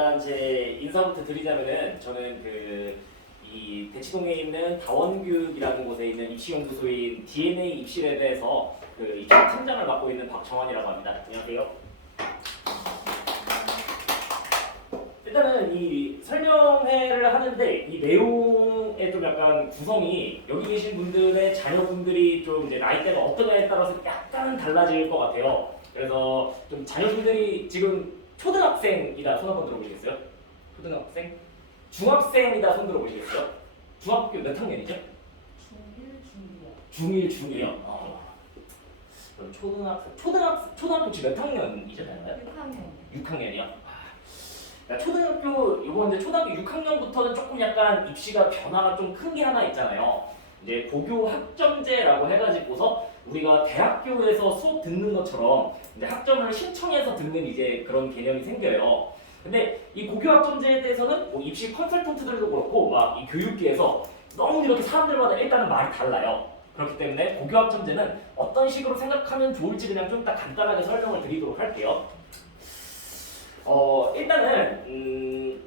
일단 제 인사부터 드리자면은 저는 이 대치동에 있는 다원교육이라는 곳에 있는 입시연구소인 DNA 입실에 대해서 입시 팀장을 맡고 있는 박정환이라고 합니다. 안녕하세요. 일단은 이 설명회를 하는데 이 내용의 좀 약간 구성이 여기 계신 분들의 자녀분들이 좀 이제 나이대가 어떠냐에 따라서 약간 달라질 것 같아요. 그래서 좀 자녀분들이 지금 초등학생이다 손 한번 들어보시겠어요? 초등학생? 중학생이다 손 들어보시겠어요? 중학교 몇 학년이죠? 중1, 중2요. 중1, 중2요. 그럼 초등학교 지금 몇 학년이죠? 6학년. 6학년이요? 초등학교 이번 이제 초등학교 6학년부터는 조금 약간 입시가 변화가 좀 큰 게 하나 있잖아요. 이제 고교 학점제라고 해가지고서 우리가 대학교에서 수업 듣는 것처럼 이제 학점을 신청해서 듣는 이제 그런 개념이 생겨요. 근데 이 고교 학점제에 대해서는 뭐 입시 컨설턴트들도 그렇고 막 이 교육계에서 너무 이렇게 사람들마다 일단은 말이 달라요. 그렇기 때문에 고교 학점제는 어떤 식으로 생각하면 좋을지 그냥 좀 딱 간단하게 설명을 드리도록 할게요. 일단은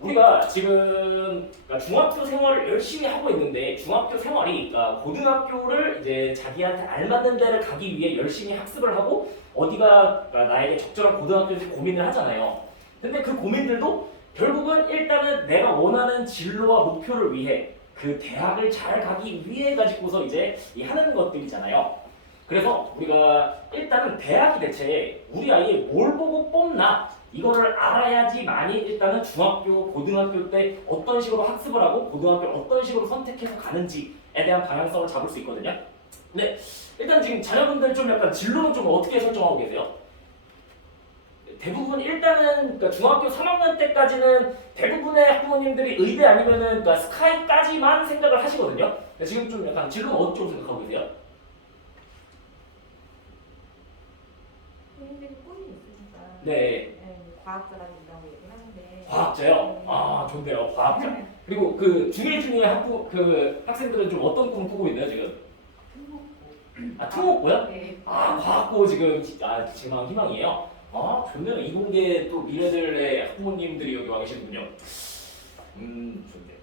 우리가 지금 중학교 생활을 열심히 하고 있는데 중학교 생활이 고등학교를 이제 자기한테 알맞는 데를 가기 위해 열심히 학습을 하고 어디가 나에게 적절한 고등학교인지 고민을 하잖아요. 근데 그 고민들도 결국은 일단은 내가 원하는 진로와 목표를 위해 그 대학을 잘 가기 위해 가지고서 이제 하는 것들이잖아요. 그래서 우리가 일단은 대학이 대체 우리 아이의 뭘 보고 뽑나 이거를 알아야지만이 일단은 중학교, 고등학교 때 어떤 식으로 학습을 하고 고등학교를 어떤 식으로 선택해서 가는지에 대한 방향성을 잡을 수 있거든요. 근데 일단 지금 자녀분들 좀 약간 진로는 좀 어떻게 설정하고 계세요? 대부분 일단은 중학교 3학년 때까지는 대부분의 학부모님들이 의대 아니면은 스카이까지만 생각을 하시거든요. 지금 좀 약간 진로는 어떻게 생각하고 계세요? 본인들이 꿈이 있으니까. 네. 과학자라고 이런 거 얘기하는데. 과학자요? 네. 아 좋네요. 과학자. 그리고 그 중에 학생들은 좀 어떤 꿈 꾸고 있나요 지금? 특목고. 특목고요? 네. 과학고 지금 희망이에요. 좋네요. 이공계 또 미래들의 학부모님들이 여기 와 계시는군요. 좋네요.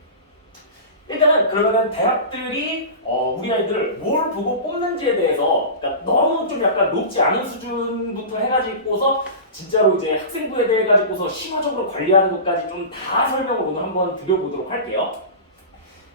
일단은 그러면은 대학들이 우리 아이들 뭘 보고 뽑는지에 대해서 너무 좀 약간 높지 않은 수준부터 해가지고서 진짜로 이제 학생부에 대해 가지고서 심화적으로 관리하는 것까지 좀 다 설명을 오늘 한번 드려보도록 할게요.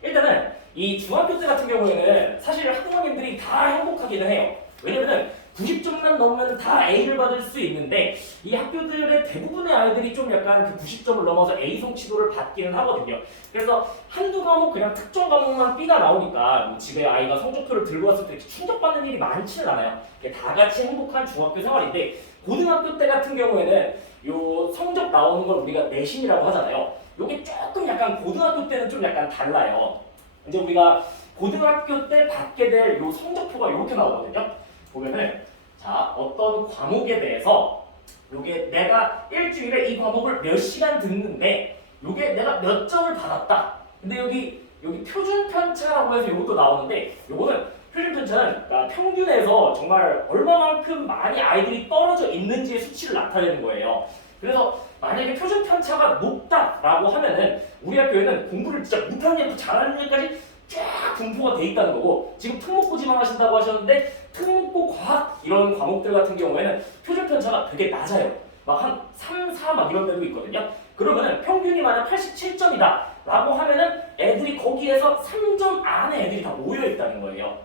일단은 이 중학교 때 같은 경우에는 사실 학부모님들이 다 행복하기는 해요. 왜냐면은 90점만 넘으면 다 A를 받을 수 있는데 이 학교들의 대부분의 아이들이 좀 약간 그 90점을 넘어서 A 성취도를 받기는 하거든요. 그래서 한두 과목 그냥 특정 과목만 B가 나오니까 뭐 집에 아이가 성적표를 들고 왔을 때 이렇게 충격받는 일이 많지는 않아요. 다 같이 행복한 중학교 생활인데 고등학교 때 같은 경우에는 요 성적 나오는 걸 우리가 내신이라고 하잖아요. 요게 조금 약간 고등학교 때는 좀 약간 달라요. 이제 우리가 고등학교 때 받게 될 요 성적표가 이렇게 나오거든요. 보면은 자 어떤 과목에 대해서 요게 내가 일주일에 이 과목을 몇 시간 듣는데 요게 내가 몇 점을 받았다. 근데 여기 표준 편차라고 해서 이것도 나오는데 요거는 표준 편차는 평균에서 정말 얼마만큼 많이 아이들이 떨어져 있는지의 수치를 나타내는 거예요. 그래서 만약에 표준 편차가 높다라고 하면은 우리 학교에는 공부를 진짜 못하는 애부터 잘하는 애까지 쫙 분포가 돼 있다는 거고 지금 특목고 지망하신다고 하셨는데 특목고 과학 이런 과목들 같은 경우에는 표준 편차가 되게 낮아요. 막 한 3, 4 막 이런 데도 있거든요. 그러면은 평균이 만약 87점이다 라고 하면은 애들이 거기에서 3점 안에 애들이 다 모여 있다는 거예요.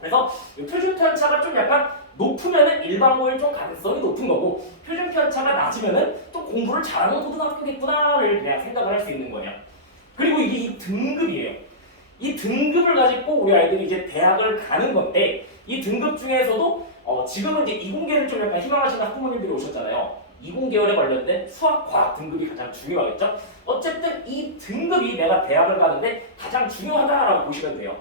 그래서 표준 편차가 좀 약간 높으면은 일반고일 좀 가능성이 높은 거고 표준 편차가 낮으면은 또 공부를 잘하는 고등학교겠구나를 그냥 생각을 할 수 있는 거예요. 그리고 이게 이 등급이에요. 이 등급을 가지고 우리 아이들이 이제 대학을 가는 건데 이 등급 중에서도 지금은 이제 이공계를 좀 약간 희망하시는 학부모님들이 오셨잖아요. 이공계열에 관련된 수학, 과학 등급이 가장 중요하겠죠? 어쨌든 이 등급이 내가 대학을 가는데 가장 중요하다라고 보시면 돼요.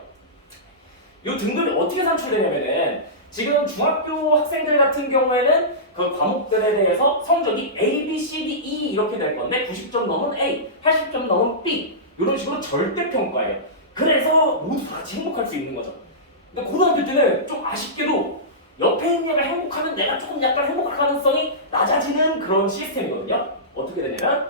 이 등급이 어떻게 산출되냐면은 지금 중학교 학생들 같은 경우에는 그 과목들에 대해서 성적이 A, B, C, D, E 이렇게 될 건데 90점 넘은 A, 80점 넘은 B 이런 식으로 절대평가예요. 그래서 모두 다 같이 행복할 수 있는 거죠. 근데 고등학교 때는 좀 아쉽게도 옆에 있는 애가 행복하면 내가 조금 약간 행복할 가능성이 낮아지는 그런 시스템이거든요. 어떻게 되냐면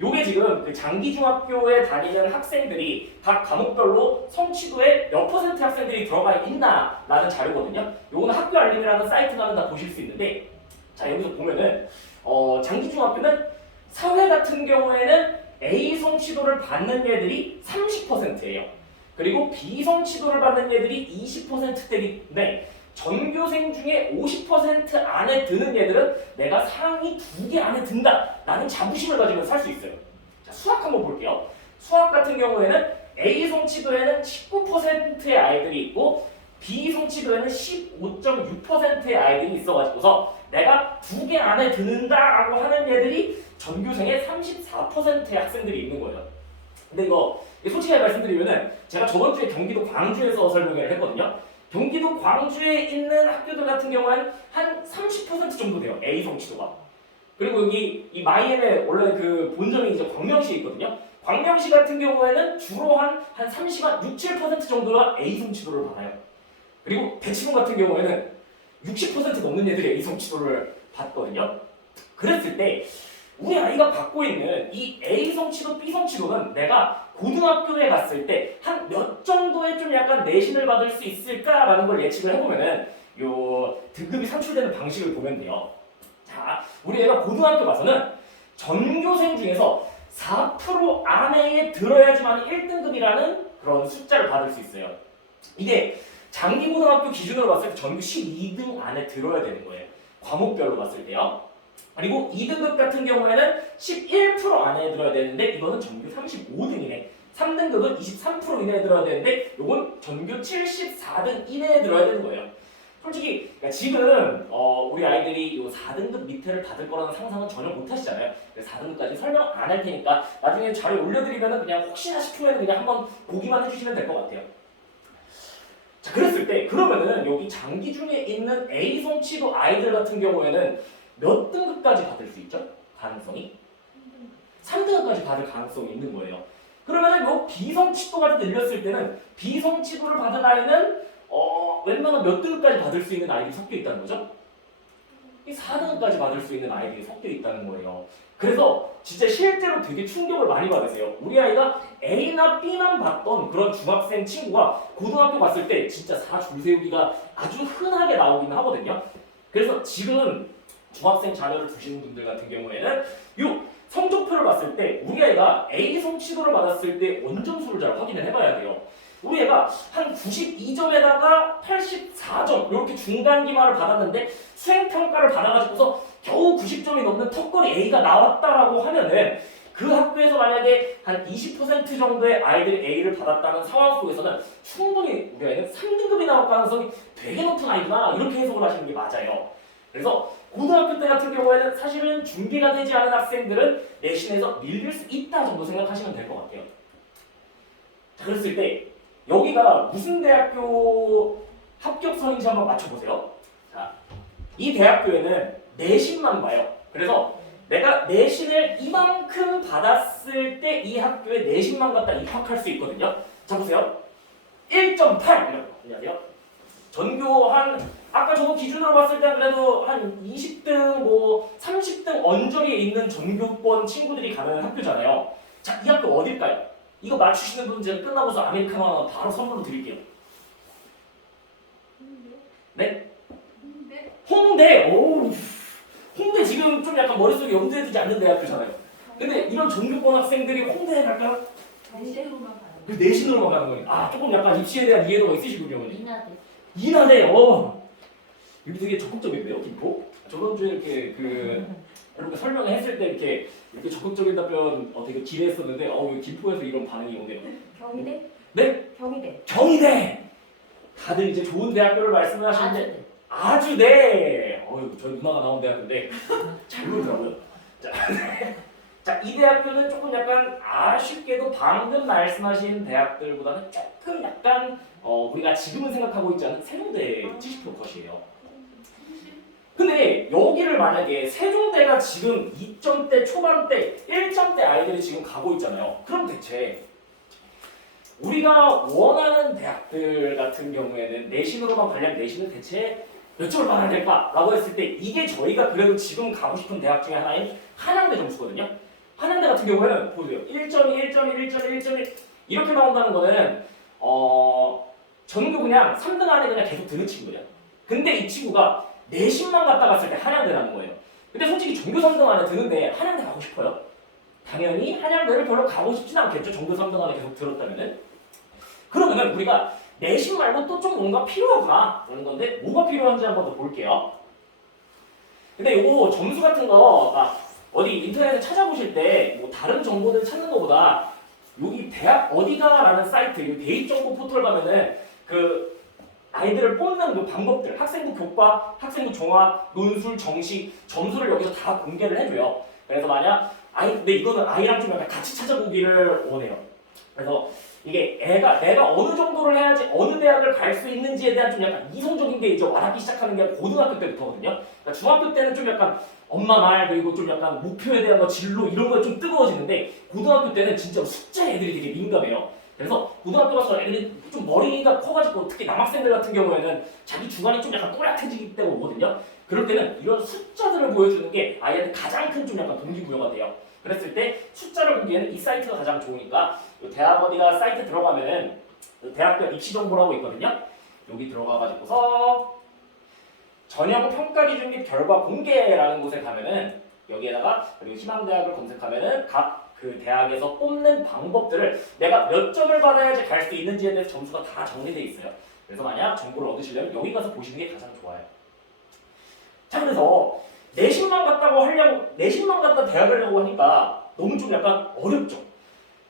요게 지금 그 장기중학교에 다니는 학생들이 각 과목별로 성취도에 몇 퍼센트 학생들이 들어가 있나라는 자료거든요. 요거는 학교알림이라는 사이트 가면 다 보실 수 있는데, 자 여기서 보면은 장기중학교는 사회 같은 경우에는 A 성취도를 받는 애들이 30%예요. 그리고 B 성취도를 받는 애들이 20%대인데 전교생 중에 50% 안에 드는 애들은 내가 상위 2개 안에 든다라는 자부심을 가지고 살 수 있어요. 자, 수학 한번 볼게요. 수학 같은 경우에는 A 성취도에는 19%의 아이들이 있고 B 성취도에는 15.6%의 아이들이 있어가지고서 내가 2개 안에 드는다라고 하는 애들이 전교생의 34%의 학생들이 있는 거예요. 근데 이거 솔직히 말씀드리면은 제가 저번 주에 경기도 광주에서 설명을 했거든요. 경기도 광주에 있는 학교들 같은 경우는 한 30% 정도 돼요. A 성취도가. 그리고 여기 이 마이엠의 원래 그 본점이 이제 광명시에 있거든요. 광명시 같은 경우에는 주로 한 30한 6, 7% 정도가 A 성취도를 받아요. 그리고 대치동 같은 경우에는 60% 넘는 애들이 A 성취도를 받거든요. 그랬을 때 우리 아이가 받고 있는 이 A 성취도, B 성취도는 내가 고등학교에 갔을 때 한 몇 정도의 좀 약간 내신을 받을 수 있을까라는 걸 예측을 해보면은 요 등급이 산출되는 방식을 보면 돼요. 자, 우리 애가 고등학교 가서는 전교생 중에서 4% 안에 들어야지만 1등급이라는 그런 숫자를 받을 수 있어요. 이게 장기고등학교 기준으로 봤을 때 전교 12등 안에 들어야 되는 거예요. 과목별로 봤을 때요. 그리고 2등급 같은 경우에는 11% 안에 들어야 되는데 이거는 전교 35등이네. 3등급은 23% 이내에 들어야 되는데 이건 전교 74등 이내에 들어야 되는 거예요. 솔직히 그러니까 지금 우리 아이들이 요 4등급 밑에를 받을 거라는 상상은 전혀 못 하시잖아요. 4등급까지 설명 안 할 테니까 나중에 자료 올려드리면 그냥 혹시나 싶으면 그냥 한번 보기만 해주시면 될 것 같아요. 자, 그랬을 때 그러면은 여기 장기 중에 있는 A 성취도 아이들 같은 경우에는 몇 등급까지 받을 수 있죠? 가능성이? 3등급까지 받을 가능성이 있는 거예요. 그러면은 요 비성취도가 늘렸을 때는 비성취도를 받은 아이는 웬만한 몇 등급까지 받을 수 있는 아이들이 섞여 있다는 거죠? 이 4등급까지 받을 수 있는 아이들이 섞여 있다는 거예요. 그래서 진짜 실제로 되게 충격을 많이 받으세요. 우리 아이가 A나 B만 봤던 그런 중학생 친구가 고등학교 갔을 때 진짜 4줄 세우기가 아주 흔하게 나오긴 하거든요. 그래서 지금 중학생 자녀를 두시는 분들 같은 경우에는 요 성적표를 봤을 때 우리 아이가 A 성취도를 받았을 때 원점수를 잘 확인을 해봐야 돼요. 우리 애가 한 92점에다가 84점 이렇게 중간 기말을 받았는데 수행평가를 받아가지고서 겨우 90점이 넘는 턱걸이 A가 나왔다라고 하면은 그 학교에서 만약에 한 20% 정도의 아이들이 A를 받았다는 상황 속에서는 충분히 우리 아이는 3등급이 나올 가능성이 되게 높은 아이구나 이렇게 해석을 하시는 게 맞아요. 그래서 고등학교 때 같은 경우에는 사실은 준비가 되지 않은 학생들은 내신에서 밀릴 수 있다 정도 생각하시면 될 것 같아요. 자, 그랬을 때 여기가 무슨 대학교 합격선인지 한번 맞춰보세요. 자, 이 대학교에는 내신만 봐요. 그래서 내가 내신을 이만큼 받았을 때 이 학교에 내신만 갖다 입학할 수 있거든요. 자, 보세요. 1.8 안녕하세요. 전교 한 아까 저거 기준으로 봤을 때 그래도 한 20등 뭐 30등 언저리에 있는 전교권 친구들이 가는 학교잖아요. 자, 이 학교 어딜까요? 이거 맞추시는 분 제가 끝나고서 아메리카노 하나 바로 선물로 드릴게요. 네? 홍대. 오, 홍대 지금 좀 약간 머릿속에 염두에 두지 않는 대학교잖아요. 근데 이런 전교권 학생들이 홍대에 갈까? 내신으로만 가요. 그 내신으로만 가는 거예요. 아, 조금 약간 입시에 대한 이해도가 있으시군요. 이나대. 이나대. 여기 되게 적극적인데요, 김포? 저번 주에 이렇게 설명을 했을 때 이렇게 적극적인 답변 되게 기대했었는데 김포에서 이런 반응이 오네요. 경희대? 네? 경희대. 경희대. 다들 이제 좋은 대학교를 말씀을 하시는데 아주대. 저희 누나가 나온 대학인데 잘 모르더라고요. 자, 이 대학교는 조금 약간 아쉽게도 방금 말씀하신 대학들보다는 조금 약간 우리가 지금은 생각하고 있지 않은 세종대 70% 컷이에요. 근데 여기를 만약에 세종대가 지금 2점대 초반대, 1점대 아이들이 지금 가고 있잖아요. 그럼 대체 우리가 원하는 대학들 같은 경우에는 내신으로만 가려면 내신은 대체 몇 점을 받아야 될까라고 했을 때 이게 저희가 그래도 지금 가고 싶은 대학 중에 하나인 한양대 점수거든요. 한양대 같은 경우에는 보세요. 1.2, 1.1, 1.1, 1.1 이렇게 나온다는 거는 전교 그냥 3등 안에 그냥 계속 드는 친구예요. 근데 이 친구가 내신만 갔다 갔을 때 한양대라는 거예요. 근데 솔직히 전교 3등 안에 드는데 한양대 가고 싶어요? 당연히 한양대를 별로 가고 싶진 않겠죠. 전교 3등 안에 계속 들었다면은. 그러면 우리가 내신 말고 또 좀 뭔가 필요하구나 라는 건데 뭐가 필요한지 한번 더 볼게요. 근데 요거 점수 같은 거 어디 인터넷에 찾아보실 때 뭐 다른 정보들 찾는 것보다 여기 대학 어디가라는 사이트, 이 대입 정보 포털 가면은 그 아이들을 뽑는 그 방법들, 학생부 교과, 학생부 종합, 논술, 정시, 점수를 여기서 다 공개를 해줘요. 그래서 만약 근데 이거는 아이랑 좀 약간 같이 찾아보기를 원해요. 그래서 이게 내가 어느 정도를 해야지 어느 대학을 갈 수 있는지에 대한 좀 약간 이성적인 게 이제 와닿기 시작하는 게 고등학교 때부터거든요. 그러니까 중학교 때는 좀 약간 엄마 말 그리고 좀 약간 목표에 대한 거 진로 이런 거 좀 뜨거워지는데 고등학교 때는 진짜 숫자 애들이 되게 민감해요. 그래서 고등학교 가서 애들이 좀 머리가 커가지고 특히 남학생들 같은 경우에는 자기 주관이 좀 약간 또렷해지기 때문에 오거든요. 그럴 때는 이런 숫자들을 보여주는 게 아이한테 가장 큰 좀 약간 동기부여가 돼요. 그랬을 때 숫자를 보기에는 이 사이트가 가장 좋으니까 대학 어디가 사이트 들어가면은 대학별 입시 정보라고 있거든요. 여기 들어가가지고서 전형 평가 기준 및 결과 공개라는 곳에 가면은 여기에다가 그리고 희망대학을 검색하면은 각 그 대학에서 뽑는 방법들을 내가 몇 점을 받아야지 갈 수 있는지에 대해서 점수가 다 정리되어 있어요. 그래서 만약 정보를 얻으시려면 여기 가서 보시는 게 가장 좋아요. 자, 그래서 내신만 갔다 대학을 가려고 하니까 너무 좀 약간 어렵죠.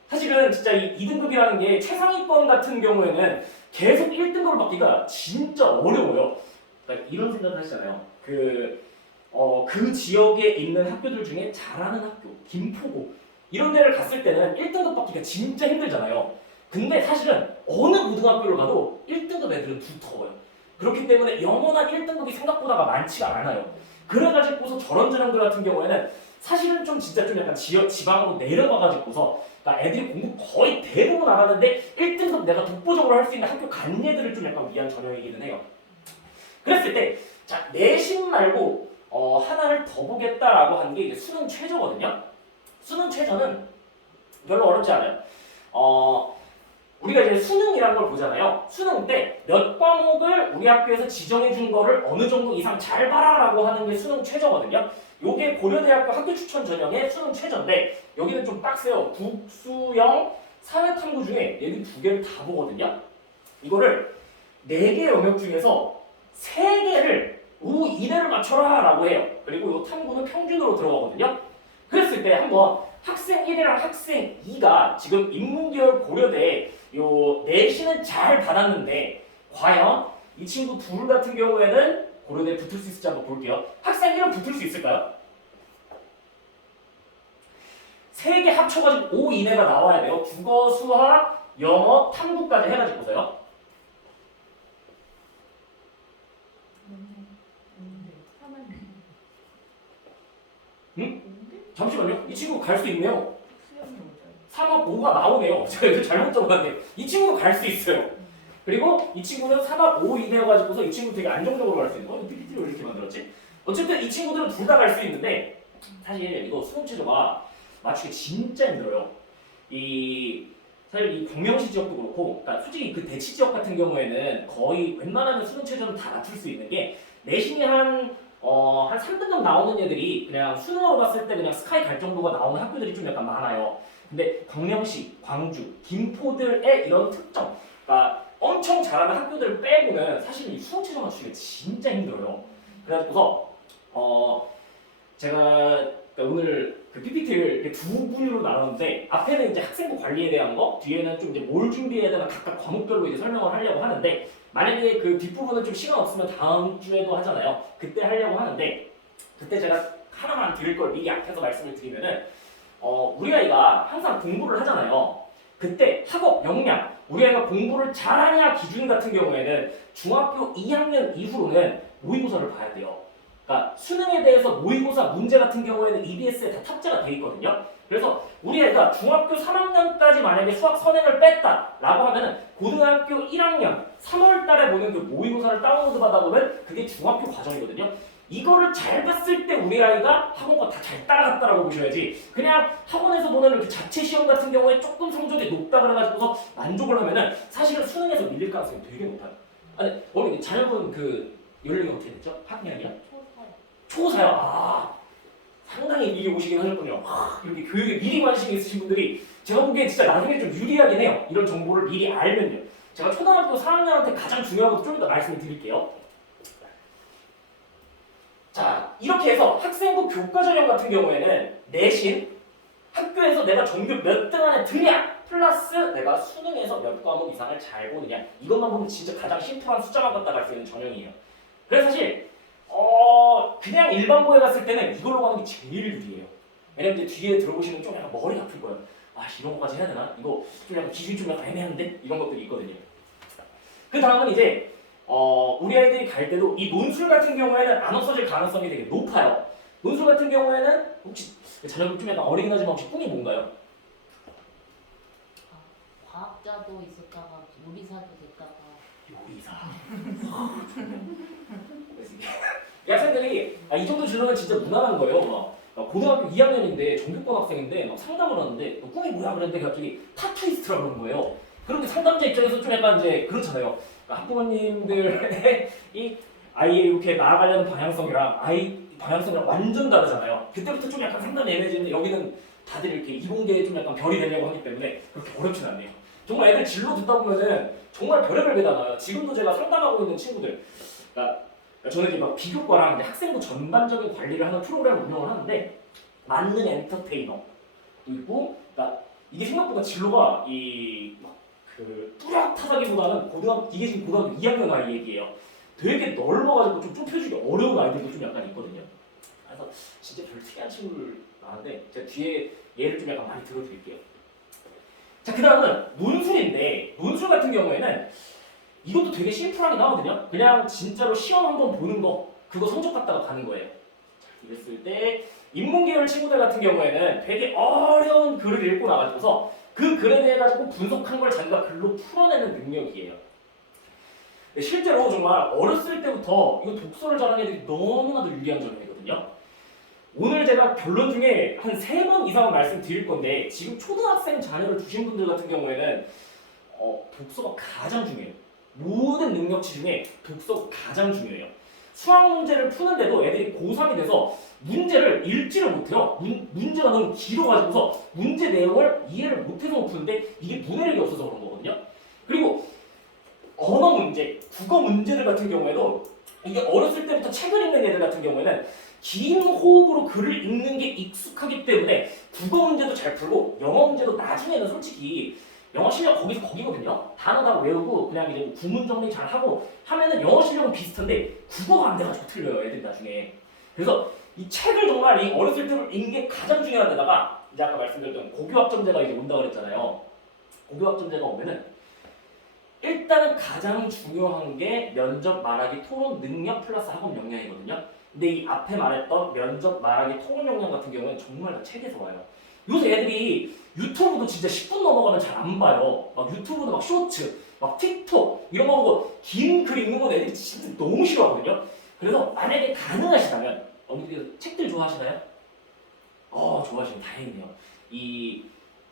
사실은 진짜 이 2등급이라는 게 최상위권 같은 경우에는 계속 1등급을 받기가 진짜 어려워요. 그러니까 이런 생각을 하시잖아요. 그 지역에 있는 학교들 중에 잘하는 학교, 김포고 이런 데를 갔을 때는 1등급 받기가 진짜 힘들잖아요. 근데 사실은 어느 고등학교를 가도 1등급 애들은 두터워요. 그렇기 때문에 영원한 1등급이 생각보다가 많지가 않아요. 그래가지고서 저런 전형들 같은 경우에는 사실은 좀 진짜 좀 약간 지방으로 내려가가지고서 그러니까 애들이 공부 거의 대부분 안 하는데 1등급 내가 독보적으로 할 수 있는 학교 간 애들을 좀 약간 위한 전형이기는 해요. 그랬을 때 자 내신 말고 하나를 더 보겠다라고 하는 게 이제 수능 최저거든요. 수능 최저는 별로 어렵지 않아요. 우리가 이제 수능이란 걸 보잖아요. 수능 때 몇 과목을 우리 학교에서 지정해 준 거를 어느 정도 이상 잘 봐라라고 하는 게 수능 최저거든요. 요게 고려대학교 학교 추천 전형의 수능 최저인데 여기는 좀 빡세요. 국수영 사회탐구 중에 얘는 두 개를 다 보거든요. 이거를 4개 영역 중에서 3개를 우 이내를 맞춰라 라고 해요. 그리고 요 탐구는 평균으로 들어가거든요. 그랬을 때 한번 학생 1이랑 학생 2가 지금 인문계열 고려대 요 내신은 잘 받았는데 과연 이 친구 둘 같은 경우에는 고려대에 붙을 수 있을지 한번 볼게요. 학생 1은 붙을 수 있을까요? 3개 합쳐가지고 5 이내가 나와야 돼요. 국어, 수학, 영어, 탐구까지 해가지고서요. 응? 잠시만요. 이 친구 갈 수 있네요. 3합 5가 나오네요. 제가 이거 잘못 적었는데 이 친구도 갈 수 있어요. 그리고 이 친구는 3합 5 이내여가지고서 이 친구 되게 안정적으로 갈 수 있는 거. PPT를 왜 이렇게 만들었지? 어쨌든 이 친구들은 둘 다 갈 수 있는데 사실 이거 수능 최저가 맞추기 진짜 힘들어요. 사실 이 광명시 지역도 그렇고, 그러니까 솔직히 그 대치 지역 같은 경우에는 거의 웬만하면 수능 최저는 다 맞출 수 있는 게 내신이 한 3등급 나오는 애들이 그냥 수능으로 봤을 때 그냥 스카이 갈 정도가 나오는 학교들이 좀 약간 많아요. 근데 광명시, 광주, 김포들의 이런 특정, 그러니까 엄청 잘하는 학교들 빼고는 사실 이 수능 최저 맞추기가 진짜 힘들어요. 그래가지고서 제가 오늘 그 PPT를 이렇게 두 분류로 나눴는데 앞에는 이제 학생부 관리에 대한 거, 뒤에는 좀 이제 뭘 준비해야 되나 각각 과목별로 이제 설명을 하려고 하는데 만약에 그 뒷부분은 좀 시간 없으면 다음 주에도 하잖아요. 그때 하려고 하는데 그때 제가 하나만 드릴 걸 미리 앞에서 말씀을 드리면은 우리 아이가 항상 공부를 하잖아요. 그때 학업 역량, 우리 아이가 공부를 잘하냐 기준 같은 경우에는 중학교 2학년 이후로는 모의고사를 봐야 돼요. 그러니까 수능에 대해서 모의고사 문제 같은 경우에는 EBS에 다 탑재가 돼 있거든요. 그래서 우리 애가 중학교 3학년까지 만약에 수학 선행을 뺐다라고 하면은 고등학교 1학년 3월 달에 보는 그 모의고사를 다운로드 받아보면 그게 중학교 과정이거든요. 이거를 잘 봤을 때 우리 아이가 학원과 다 잘 따라갔다라고 보셔야지 그냥 학원에서 보는 이렇게 자체 시험 같은 경우에 조금 성적이 높다 그래가지고서 만족을 하면은 사실은 수능에서 밀릴 가능성이 되게 높아요. 아니 원래 자녀분 그 연령이 어떻게 됐죠? 학년이요? 초사요. 아 상당히 미리 오시긴 하셨군요. 이렇게 교육에 미리 관심이 있으신 분들이 제가 보기엔 진짜 나중에 좀 유리하긴 해요. 이런 정보를 미리 알면요. 제가 초등학교 4학년한테 가장 중요한 것도 좀 이따 말씀을 드릴게요. 자, 이렇게 해서 학생부 교과 전형 같은 경우에는 내신, 학교에서 내가 전교 몇 등 안에 드냐 플러스 내가 수능에서 몇 과목 이상을 잘 보느냐 이것만 보면 진짜 가장 심플한 숫자만 갖다 갈 수 있는 전형이에요. 그래서 사실 그냥 일반고에 갔을 때는 이걸로 가는 게 제일 유리해요. 왜냐면 이제 뒤에 들어보시면 좀 약간 머리가 아플 거예요. 아 이런 거까지 해야 되나? 이거 좀 약간 기준이 좀 약간 애매한데? 이런 것들이 있거든요. 그 다음은 이제 우리 아이들이 갈 때도 이 논술 같은 경우에는 안 없어질 가능성이 되게 높아요. 논술 같은 경우에는 혹시 자녀분 좀 약간 어리긴 하지만 혹시 꿈이 뭔가요? 과학자도 있었다가 요리사도 됐다가 요리사. 이 학생들이 이 정도 진로는 진짜 무난한 거예요. 막 고등학교 2학년인데 전교권 학생인데 막 상담을 하는데 너 꿈이 뭐야 그랬는데 갑자기 타투이스트라고 그러는 거예요. 그런데 상담자 입장에서 좀 약간 이제 그렇잖아요. 그러니까 학부모님들의 이 아이의 이렇게 나아가려는 방향성이랑 아이 방향성이랑 완전 다르잖아요. 그때부터 좀 약간 상담이 애매해지는데 여기는 다들 이렇게 이공계에 좀 약간 별이 되려고 하기 때문에 그렇게 어렵진 않네요. 정말 애들 진로 듣다 보면은 정말 별의별 게 다 나와요. 지금도 제가 상담하고 있는 친구들, 그러니까 저는 이제 막 비교과랑 이제 학생부 전반적인 관리를 하는 프로그램을 운영을 하는데 맞는 엔터테이너도 있고, 그러니까 이게 생각보다 진로가 그 뚜렷하다기보다는 이게 지금 고등학교 2학년 아이 얘기예요. 되게 넓어가지고 좀 좁혀주기 어려운 아이들도 좀 약간 있거든요. 그래서 진짜 별 특이한 친구들 많은데 제가 뒤에 예를 좀 약간 많이 들어드릴게요. 자, 그 다음은 논술인데 논술 같은 경우에는 이것도 되게 심플하게 나오거든요. 그냥 진짜로 시험 한번 보는 거 그거 성적 갖다가 가는 거예요. 자, 이랬을 때 인문계열 친구들 같은 경우에는 되게 어려운 글을 읽고 나가지고서 그 글에 대해 가지고 분석한 걸 자기가 글로 풀어내는 능력이에요. 실제로 정말 어렸을 때부터 이거 독서를 잘하는 애들이 너무나도 유리한 점이거든요. 오늘 제가 결론 중에 한 3번 이상은 말씀드릴 건데 지금 초등학생 자녀를 두신 분들 같은 경우에는 독서가 가장 중요해요. 모든 능력치 중에 독서가 가장 중요해요. 수학 문제를 푸는데도 애들이 고3이 돼서 문제를 읽지를 못해요. 문제가 너무 길어가지고서 문제 내용을 이해를 못해서 못 푸는데 이게 문해력이 없어서 그런 거거든요. 그리고 언어 문제, 국어 문제들 같은 경우에도 이게 어렸을 때부터 책을 읽는 애들 같은 경우에는 긴 호흡으로 글을 읽는 게 익숙하기 때문에 국어 문제도 잘 풀고 영어 문제도 나중에는 솔직히 영어 실력 거기거든요. 단어 다 외우고 그냥 이제 구문 정리 잘 하고 하면은 영어 실력은 비슷한데 국어가 안 돼가지고 틀려요 애들이 나중에. 그래서 이 책을 정말 이 어렸을 때부터 읽는 게 가장 중요한 데다가 이제 아까 말씀드렸던 고교학점제가 이제 온다고 그랬잖아요. 고교학점제가 오면은 일단은 가장 중요한 게 면접 말하기 토론 능력 플러스 학업 역량이거든요. 근데 이 앞에 말했던 면접 말하기 토론 역량 같은 경우는 정말 다 책에서 와요. 요새 애들이 유튜브도 진짜 10분 넘어가면 잘 안 봐요. 막 유튜브도 막 쇼츠, 막 틱톡 이런 거 보고 긴 글 읽는 건 애들이 진짜 너무 싫어하거든요. 그래서 만약에 가능하시다면 어머니들 책들 좋아하시나요? 좋아하시면 다행이네요.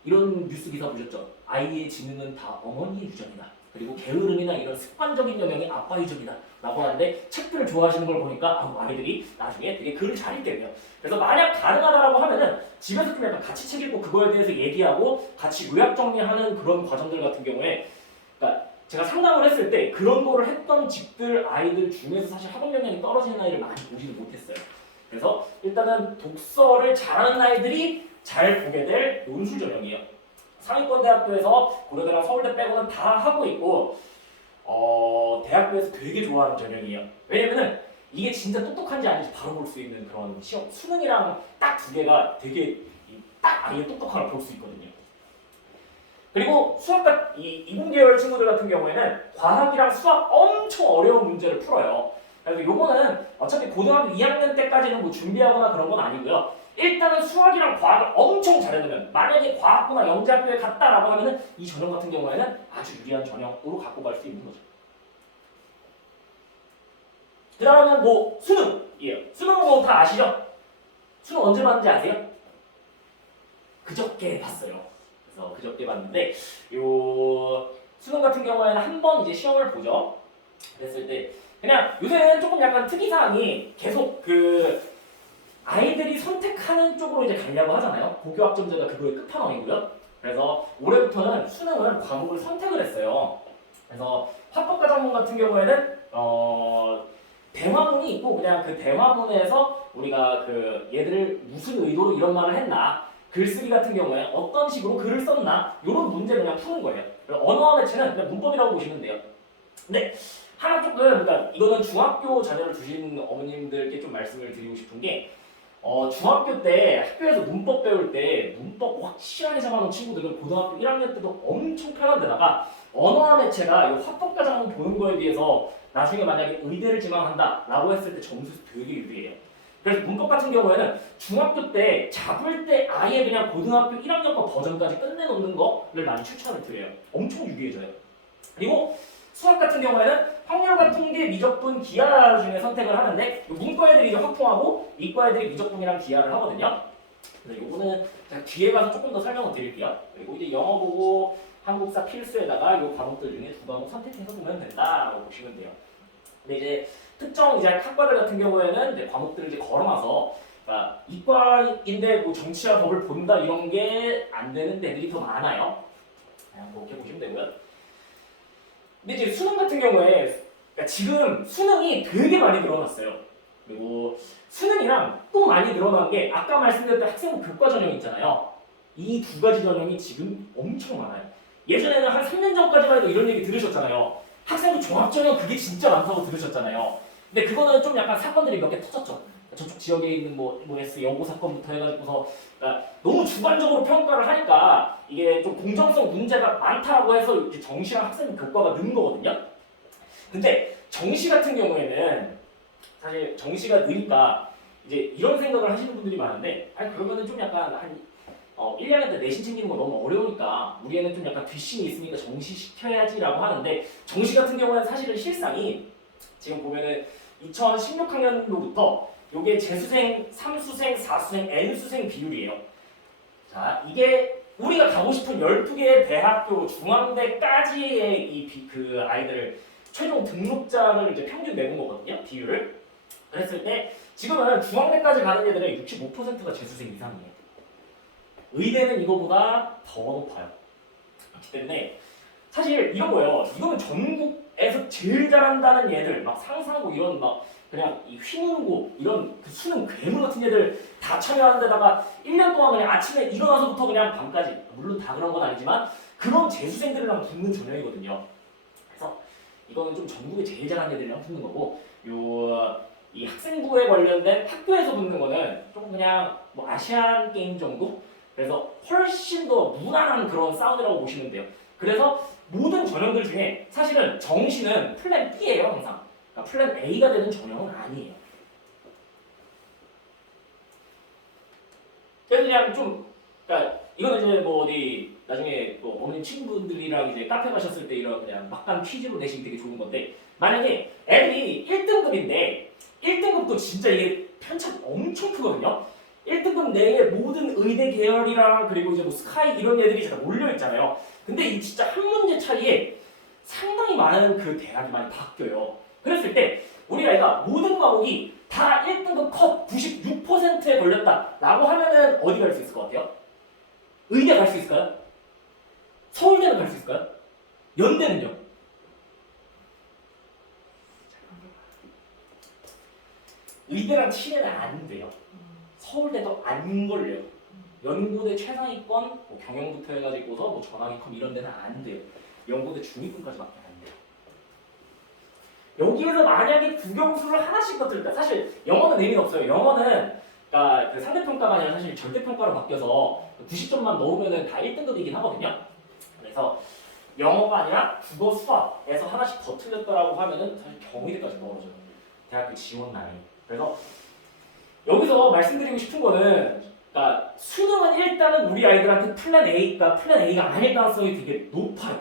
이런 뉴스 기사 보셨죠? 아이의 지능은 다 어머니의 유전이다. 그리고 게으름이나 이런 습관적인 영향이 아빠 유전이다 라고 하는데 책들을 좋아하시는 걸 보니까 아이들이 나중에 되게 글을 잘 읽겠네요. 그래서 만약 가능하다라고 하면은 집에서 좀 약간 같이 책 읽고 그거에 대해서 얘기하고 같이 요약 정리하는 그런 과정들 같은 경우에, 그러니까 제가 상담을 했을 때 그런 거를 했던 집들 아이들 중에서 사실 학업 역량이 떨어지는 아이를 많이 보지는 못했어요. 그래서 일단은 독서를 잘하는 아이들이 잘 보게 될 논술 전형이에요. 상위권 대학교에서 고려대랑 서울대 빼고는 다 하고 있고 대학교에서 되게 좋아하는 전형이에요. 왜냐면은 이게 진짜 똑똑한지 아닌지 바로 볼 수 있는 그런 시험, 수능이랑 딱 두 개가 되게 딱 아예 똑똑함을 볼 수 있거든요. 그리고 수학과 이공계열 친구들 같은 경우에는 과학이랑 수학 엄청 어려운 문제를 풀어요. 그래서 요거는 어차피 고등학교 2학년 때까지는 뭐 준비하거나 그런 건 아니고요. 일단은 수학이랑 과학을 엄청 잘해두면 만약에 과학부나 영재학교에 갔다라고 하면은 이 전형 같은 경우에는 아주 유리한 전형으로 갖고 갈 수 있는 거죠. 그 다음은 뭐 수능이에요. 수능은 뭐 다 아시죠? 수능 언제 봤는지 아세요? 그저께 봤어요. 그래서 그저께 봤는데 요 수능 같은 경우에는 한 번 이제 시험을 보죠. 그랬을 때 그냥 요새는 조금 약간 특이사항이 계속 그 아이들이 선택하는 쪽으로 이제 가려고 하잖아요. 고교학점제가 그거의 끝판왕이고요. 그래서 올해부터는 수능을 과목을 선택을 했어요. 그래서 화법과정문 같은 경우에는 대화문이 있고 그냥 그 대화문에서 우리가 그 얘들을 무슨 의도로 이런 말을 했나 글쓰기 같은 경우에 어떤 식으로 글을 썼나 이런 문제를 그냥 푸는 거예요. 언어와 매체는 그냥 문법이라고 보시면 돼요. 근데 하나 조금 그러니까 이거는 중학교 자녀를 두신 어머님들께 좀 말씀을 드리고 싶은 게 중학교 때 학교에서 문법 배울 때 문법 확실하게 잡아놓은 친구들은 고등학교 1학년 때도 엄청 편한 데다가 언어와 매체가 이 화법과정문 보는 거에 비해서 나중에 만약에 의대를 지망한다라고 했을 때 점수 되게 유리해요. 그래서 문법 같은 경우에는 중학교 때 잡을 때 아예 그냥 고등학교 1학년 거 버전까지 끝내놓는 거를 많이 추천을 드려요. 엄청 유리해져요. 그리고 수학 같은 경우에는 확률과 통계, 미적분, 기하 중에 선택을 하는데 문과 애들이 이제 확통하고 이과 애들이 미적분이랑 기하를 하거든요. 그래서 요거는 제가 뒤에 가서 조금 더 설명을 드릴게요. 그리고 이제 영어 보고 한국사 필수에다가 요 과목들 중에 두 과목 선택해서 보면 된다라고 보시면 돼요. 근데 이제 특정 이제 학과들 같은 경우에는 이제 과목들을 이제 걸어놔서 그러니까 이과인데 뭐 정치와 법을 본다 이런 게 안 되는 데들이 더 많아요. 그냥 그렇게 보시면 되고요. 근데 이제 수능 같은 경우에 그러니까 지금 수능이 되게 많이 늘어났어요. 그리고 수능이랑 또 많이 늘어난 게 아까 말씀드렸던 학생부 교과 전형 있잖아요. 이 두 가지 전형이 지금 엄청 많아요. 예전에는 한 3년 전까지만 해도 이런 얘기 들으셨잖아요. 학생부 종합 전형 그게 진짜 많다고 들으셨잖아요. 근데 그거는 좀 약간 사건들이 몇 개 터졌죠. 저쪽 지역에 있는 뭐 S 여고 사건부터 해가지고서 그러니까 너무 주관적으로 평가를 하니까 이게 좀 공정성 문제가 많다라고 해서 이제 정시랑 학생부 교과가 는 거거든요. 근데 정시 같은 경우에는 사실 정시가 느니까 이제 이런 생각을 하시는 분들이 많은데 아니 그러면은 좀 약간 한 1, 2학년 때 내신 챙기는 거 너무 어려우니까 우리 애는 좀 약간 뒷심이 있으니까 정시 시켜야지라고 하는데 정시 같은 경우는 사실은 실상이 지금 보면은 2016학년도부터 요게 재수생, 3수생, 4수생, N수생 비율이에요. 자, 이게 우리가 가고 싶은 12개의 대학교 중앙대까지의 그 아이들을 최종 등록자를 이제 평균 내본 거거든요. 비율을. 그랬을 때 지금은 중앙대까지 가는 애들의 65%가 재수생 이상이에요. 의대는 이거보다 더 높아요. 그렇기 때문에 사실 이런 거예요. 이거는 전국에서 제일 잘한다는 얘들, 막 상상고 이런 막 그냥 이 휘문고 이런 그 수능 괴물 같은 애들 다 참여하는 데다가 1년 동안 그냥 아침에 일어나서부터 그냥 밤까지 물론 다 그런 건 아니지만 그런 재수생들이랑 붙는 전형이거든요. 그래서 이거는 좀 전국에 제일 잘하는 애들이랑 붙는 거고 이 학생부에 관련된 학교에서 붙는 거는 좀 그냥 뭐 아시안 게임 정도? 그래서 훨씬 더 무난한 그런 싸움이라고 보시면 돼요. 그래서 모든 전형들 중에 사실은 정시는 플랜 B예요 항상. 그러니까 플랜 A가 되는 전형은 아니에요. 그래서 그냥 좀 그러니까 이거는 이제 뭐 어디 나중에 뭐 어머님 친구분들이랑 이제 카페 가셨을 때 이런 그냥 막간 퀴즈로 내시기 되게 좋은 건데 만약에 애들이 1등급인데 1등급도 진짜 이게 편차가 엄청 크거든요. 1등급 내에 모든 의대 계열이랑 그리고 이제 뭐 스카이 이런 애들이 다 몰려 있잖아요. 근데 이 진짜 한 문제 차이에 상당히 많은 그 대학이 많이 바뀌어요. 그랬을 때 우리 아이가 모든 과목이 다 1등급 컷 96%에 걸렸다라고 하면은 어디 갈 수 있을 것 같아요? 의대 갈 수 있을까요? 서울대는 갈 수 있을까요? 연대는요? 의대랑 치매는 안 돼요. 서울대도 안 걸려요. 연고대 최상위권, 뭐 경영부터 해가지고서 뭐 전화기컴 이런 데는 안 돼요. 연고대 중위권까지밖에 안 돼요. 여기에서 만약에 국영수를 하나씩 더 들까? 사실 영어는 의미는 없어요. 영어는 그러니까 그 상대평가가 아니라 사실 절대평가로 바뀌어서 90점만 넣으면은 다 1등급이긴 하거든요. 그래서 영어가 아니라 국어, 수학에서 하나씩 더 틀렸더라고 하면은 사실 경희대까지 떨어져요. 대학교 지원 난이. 그래서 여기서 말씀드리고 싶은 거는 그러니까 수능은 일단은 우리 아이들한테 플랜 A가 플랜 A가 아닐 가능성이 되게 높아요.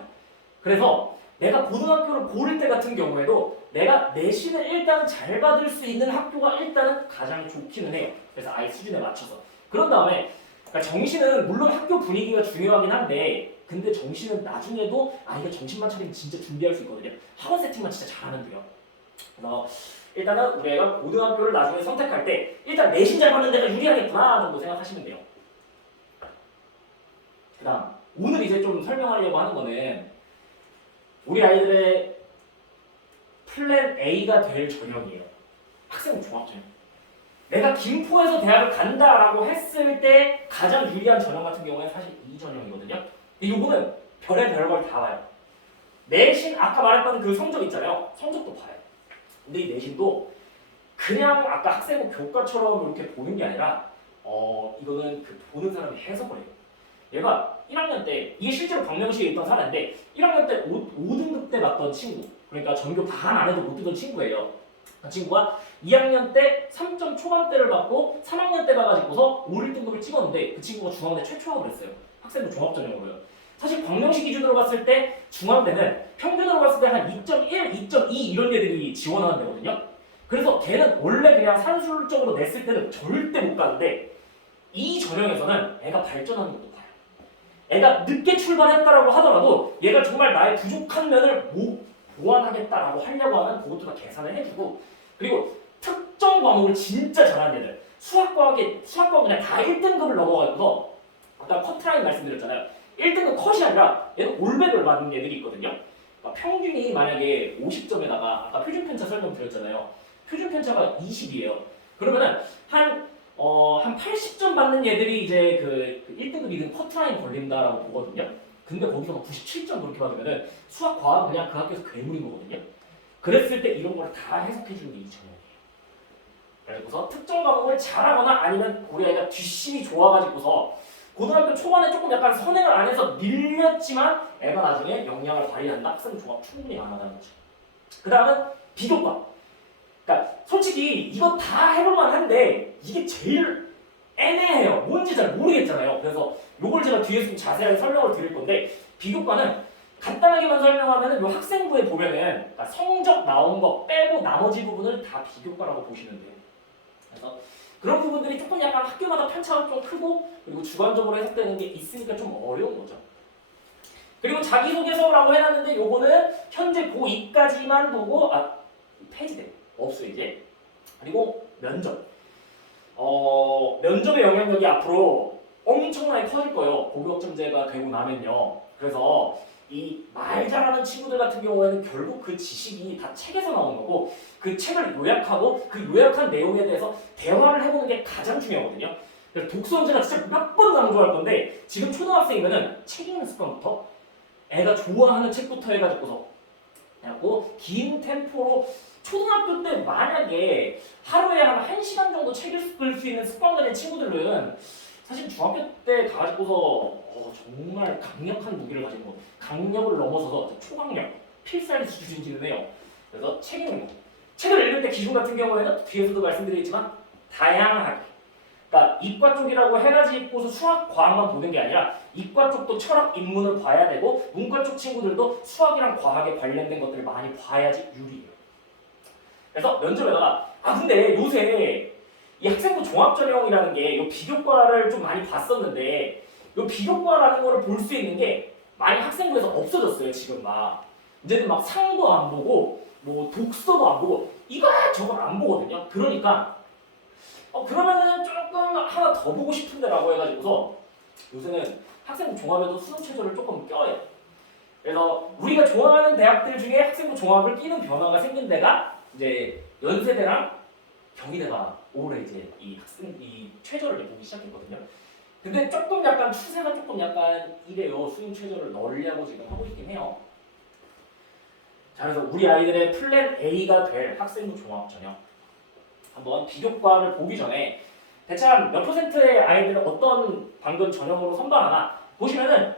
그래서 내가 고등학교를 고를 때 같은 경우에도 내가 내신을 일단 잘 받을 수 있는 학교가 일단은 가장 좋기는 해요. 그래서 아이 수준에 맞춰서. 그런 다음에 그러니까 정시는 물론 학교 분위기가 중요하긴 한데 근데 정시는 나중에도 아이가 정신만 차리면 진짜 준비할 수 있거든요. 학원 세팅만 진짜 잘하면 돼요. 그래서 일단은 우리 애가 고등학교를 나중에 선택할 때 일단 내신 잘 받는 데가 유리하겠구나 정도 생각하시면 돼요. 그 다음 오늘 이제 좀 설명하려고 하는 거는 우리 아이들의 플랜 A가 될 전형이에요. 학생 종합전형. 내가 김포에서 대학을 간다라고 했을 때 가장 유리한 전형 같은 경우는 사실 이 전형이거든요. 근데 이거는 별의별 걸 다 봐요. 내신 아까 말했던 그 성적 있잖아요. 성적도 봐요. 근데 이 내신도 그냥 아까 학생부 교과처럼 이렇게 보는 게 아니라 이거는 그 보는 사람이 해석을 해요. 얘가 1학년 때 이게 실제로 광명시에 있던 사례인데 1학년 때 5등급 때 봤던 친구 그러니까 전교 반 안에도 못 들던 친구예요. 그 친구가 2학년 때 3점 초반대를 받고 3학년 때 가가지고서 5, 1등급을 찍었는데 그 친구가 중앙대 최초라고 그랬어요. 학생부 종합전형으로요. 사실 광명시 기준으로 봤을 때 중앙대는 평균으로 봤을 때 한 2.1, 2.2 이런 애들이 지원하는 데거든요. 그래서 걔는 원래 그냥 산술적으로 냈을 때는 절대 못 가는데 이 전형에서는 애가 발전하는 것도 봐요. 애가 늦게 출발했다라고 하더라도 얘가 정말 나의 부족한 면을 보완하겠다라고 하려고 하면 그것도 다 계산을 해주고 그리고 특정 과목을 진짜 잘하는 애들 수학과학 그냥 다 1등급을 넘어가서 아까 커트라인 말씀드렸잖아요. 1등급 컷이 아니라 얘는 올백을 받는 애들이 있거든요. 그러니까 평균이 만약에 50점에다가 아까 표준편차 설명드렸잖아요. 표준편차가 20이에요. 그러면은 한 80점 받는 얘들이 이제 그 1등급, 2등급 커트라인 걸린다라고 보거든요. 근데 거기서 97점 그렇게 받으면은 수학, 과학 그냥 그 학교에서 괴물인 거거든요. 그랬을 때 이런 걸 다 해석해주는 게 이 전형이에요. 그래서 특정 과목을 잘하거나 아니면 우리 아이가 뒷심이 좋아가지고서 고등학교 초반에 조금 약간 선행을 안 해서 밀렸지만 애가 나중에 역량을 발휘한다. 학생 종합 충분히 가능하다는 거죠. 그 다음은 비교과. 그러니까 솔직히 이거 다 해볼만 한데 이게 제일 애매해요. 뭔지 잘 모르겠잖아요. 그래서 요걸 제가 뒤에서 좀 자세하게 설명을 드릴 건데 비교과는 간단하게만 설명하면 요 학생부에 보면은 그러니까 성적 나온 거 빼고 나머지 부분을 다 비교과라고 보시면 돼요. 그래서 그런 부분들이 조금 약간 학교마다 편차가 좀 크고 그리고 주관적으로 해석되는 게 있으니까 좀 어려운 거죠. 그리고 자기소개서라고 해놨는데 요거는 현재 고2까지만 보고 폐지돼. 없어 이제. 그리고 면접. 면접의 영향력이 앞으로 엄청나게 커질 거예요. 고교학점제가 되고 나면요. 그래서 이 말 잘하는 친구들 같은 경우에는 결국 그 지식이 다 책에서 나오는 거고 그 책을 요약하고 그 요약한 내용에 대해서 대화를 해보는 게 가장 중요하거든요. 그래서 독서는 제가 진짜 몇 번 강조할 건데 지금 초등학생이면은 책 읽는 습관부터 애가 좋아하는 책부터 해가지고서 그래갖고 긴 템포로 초등학교 때 만약에 하루에 한 1시간 정도 책 읽을 수 있는 습관 가진 친구들은 사실 중학교 때 가지고서 정말 강력한 무기를 가지는 거 강력을 넘어서서 초강력, 필살기 수준이기는 해요. 그래서 책 읽는 거. 책을 읽을 때 기준 같은 경우에는 뒤에서도 말씀드리겠지만 다양하게 그러니까 이과 쪽이라고 해가지고서 수학, 과학만 보는 게 아니라 이과 쪽도 철학, 인문을 봐야 되고 문과 쪽 친구들도 수학이랑 과학에 관련된 것들을 많이 봐야지 유리해요. 그래서 면접에다가 근데 요새 이 학생부 종합전형이라는 게 이 비교과를 좀 많이 봤었는데 이 비교과라는 거를 볼 수 있는 게 많이 학생부에서 없어졌어요. 지금 막 이제는 막 상도 안 보고 뭐 독서도 안 보고 이거저거 안 보거든요. 그러니까 그러면은 조금 하나 더 보고 싶은데라고 해가지고서 요새는 학생부 종합에도 수능 최저를 조금 껴요. 그래서 우리가 좋아하는 대학들 중에 학생부 종합을 끼는 변화가 생긴 데가 이제 연세대랑 경희대가 올해 이제 이 최저를 내보기 시작했거든요. 근데 조금 약간 추세가 조금 약간 이래요. 수능 최저를 넣으려고 지금 하고 있긴 해요. 자, 그래서 우리 아이들의 플랜 A가 될 학생부 종합전형 한번 비교과를 보기 전에 대체 한 몇 퍼센트의 아이들은 어떤 방금 전형으로 선발하나 보시면은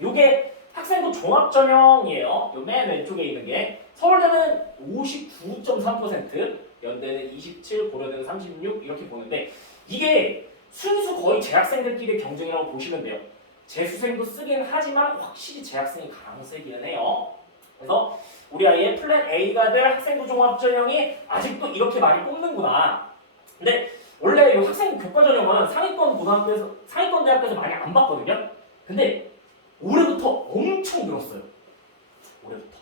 요게 학생부 종합전형이에요. 요 맨 왼쪽에 있는 게 서울대는 59.3%, 연대는 27, 고려대는 36 이렇게 보는데 이게 순수 거의 재학생들끼리 경쟁이라고 보시면 돼요. 재수생도 쓰긴 하지만 확실히 재학생이 강세기는 해요. 그래서 우리 아이의 플랜 A가 될 학생부 종합 전형이 아직도 이렇게 많이 뽑는구나. 근데 원래 이 학생부 교과 전형은 상위권 고등학교에서 상위권 대학교에서 많이 안 봤거든요. 근데 올해부터 엄청 늘었어요. 올해부터.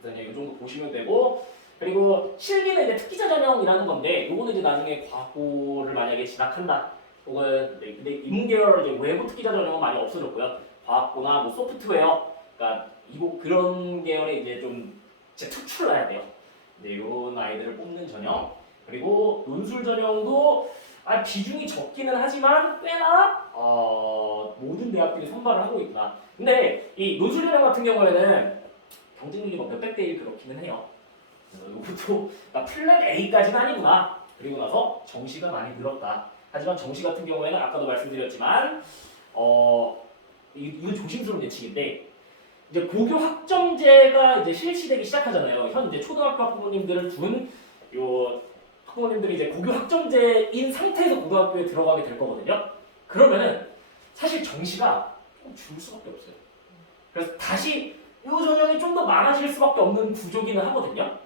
그래서 이제 이 정도 보시면 되고 그리고 실기는 이제 특기자 전형이라는 건데 요거는 이제 나중에 과고를 만약에 진학한다 혹은 근데 인문계열 이제 외부 특기자 전형은 많이 없어졌고요. 과학고나 뭐 소프트웨어 그러니까 그런 계열에 이제 좀 진짜 특출나야 돼요. 네, 요런 아이들을 뽑는 전형 그리고 논술 전형도 비중이 적기는 하지만 꽤나 모든 대학들이 선발을 하고 있구나. 근데 이 논술 전형 같은 경우에는 경쟁률이 뭐 몇백 대 1 그렇기는 해요. 그래서 이것도 플랜 A까지는 아니구나. 그리고 나서 정시가 많이 늘었다. 하지만 정시 같은 경우에는 아까도 말씀드렸지만 이건 조심스러운 예측인데 이제 고교 학점제가 이제 실시되기 시작하잖아요. 현 이제 초등학교 학부모님들을 둔 요 학부모님들이 이제 고교 학점제인 상태에서 고등학교에 들어가게 될 거거든요. 그러면은 사실 정시가 좀 줄 수밖에 없어요. 그래서 다시 이 전형이 좀 더 많아질 수밖에 없는 구조기는 하거든요.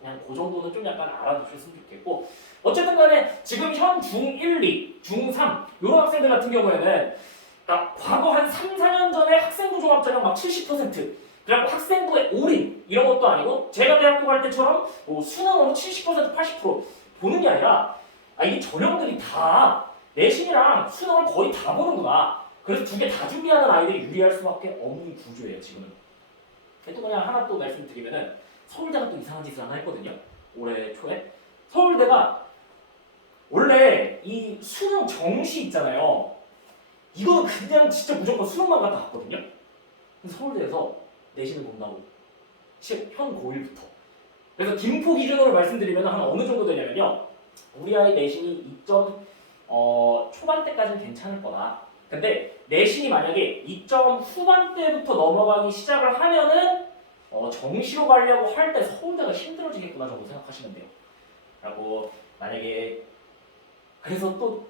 그냥 그 정도는 좀 약간 알아두셨으면 좋겠고 어쨌든 간에 지금 현 중1, 2, 중3 이런 학생들 같은 경우에는 그러니까 과거 한 3, 4년 전에 학생부 종합전형 막 70% 그래갖고 학생부에 올인 이런 것도 아니고 제가 대학교 갈 때처럼 뭐 수능으로 70%, 80% 보는 게 아니라 이게 전형들이 다 내신이랑 수능을 거의 다 보는구나. 그래서 두 개 다 준비하는 아이들이 유리할 수밖에 없는 구조예요 지금은. 또 그냥 하나 또 말씀드리면은 서울대가 또 이상한 짓을 하나 했거든요. 올해 초에 서울대가 원래 이 수능 정시 있잖아요. 이거는 그냥 진짜 무조건 수능만 갖다 갔거든요. 근데 서울대에서 내신을 본다고 현 고1부터. 그래서 김포 기준으로 말씀드리면 한 어느 정도 되냐면요. 우리 아이 내신이 2점 초반대까지는 괜찮을 거다. 근데 내신이 만약에 2점 후반대부터 넘어가기 시작을 하면은 정시로 가려고 할 때 서울대가 힘들어지겠구나 정도 생각하시면 돼요. 라고 만약에 그래서 또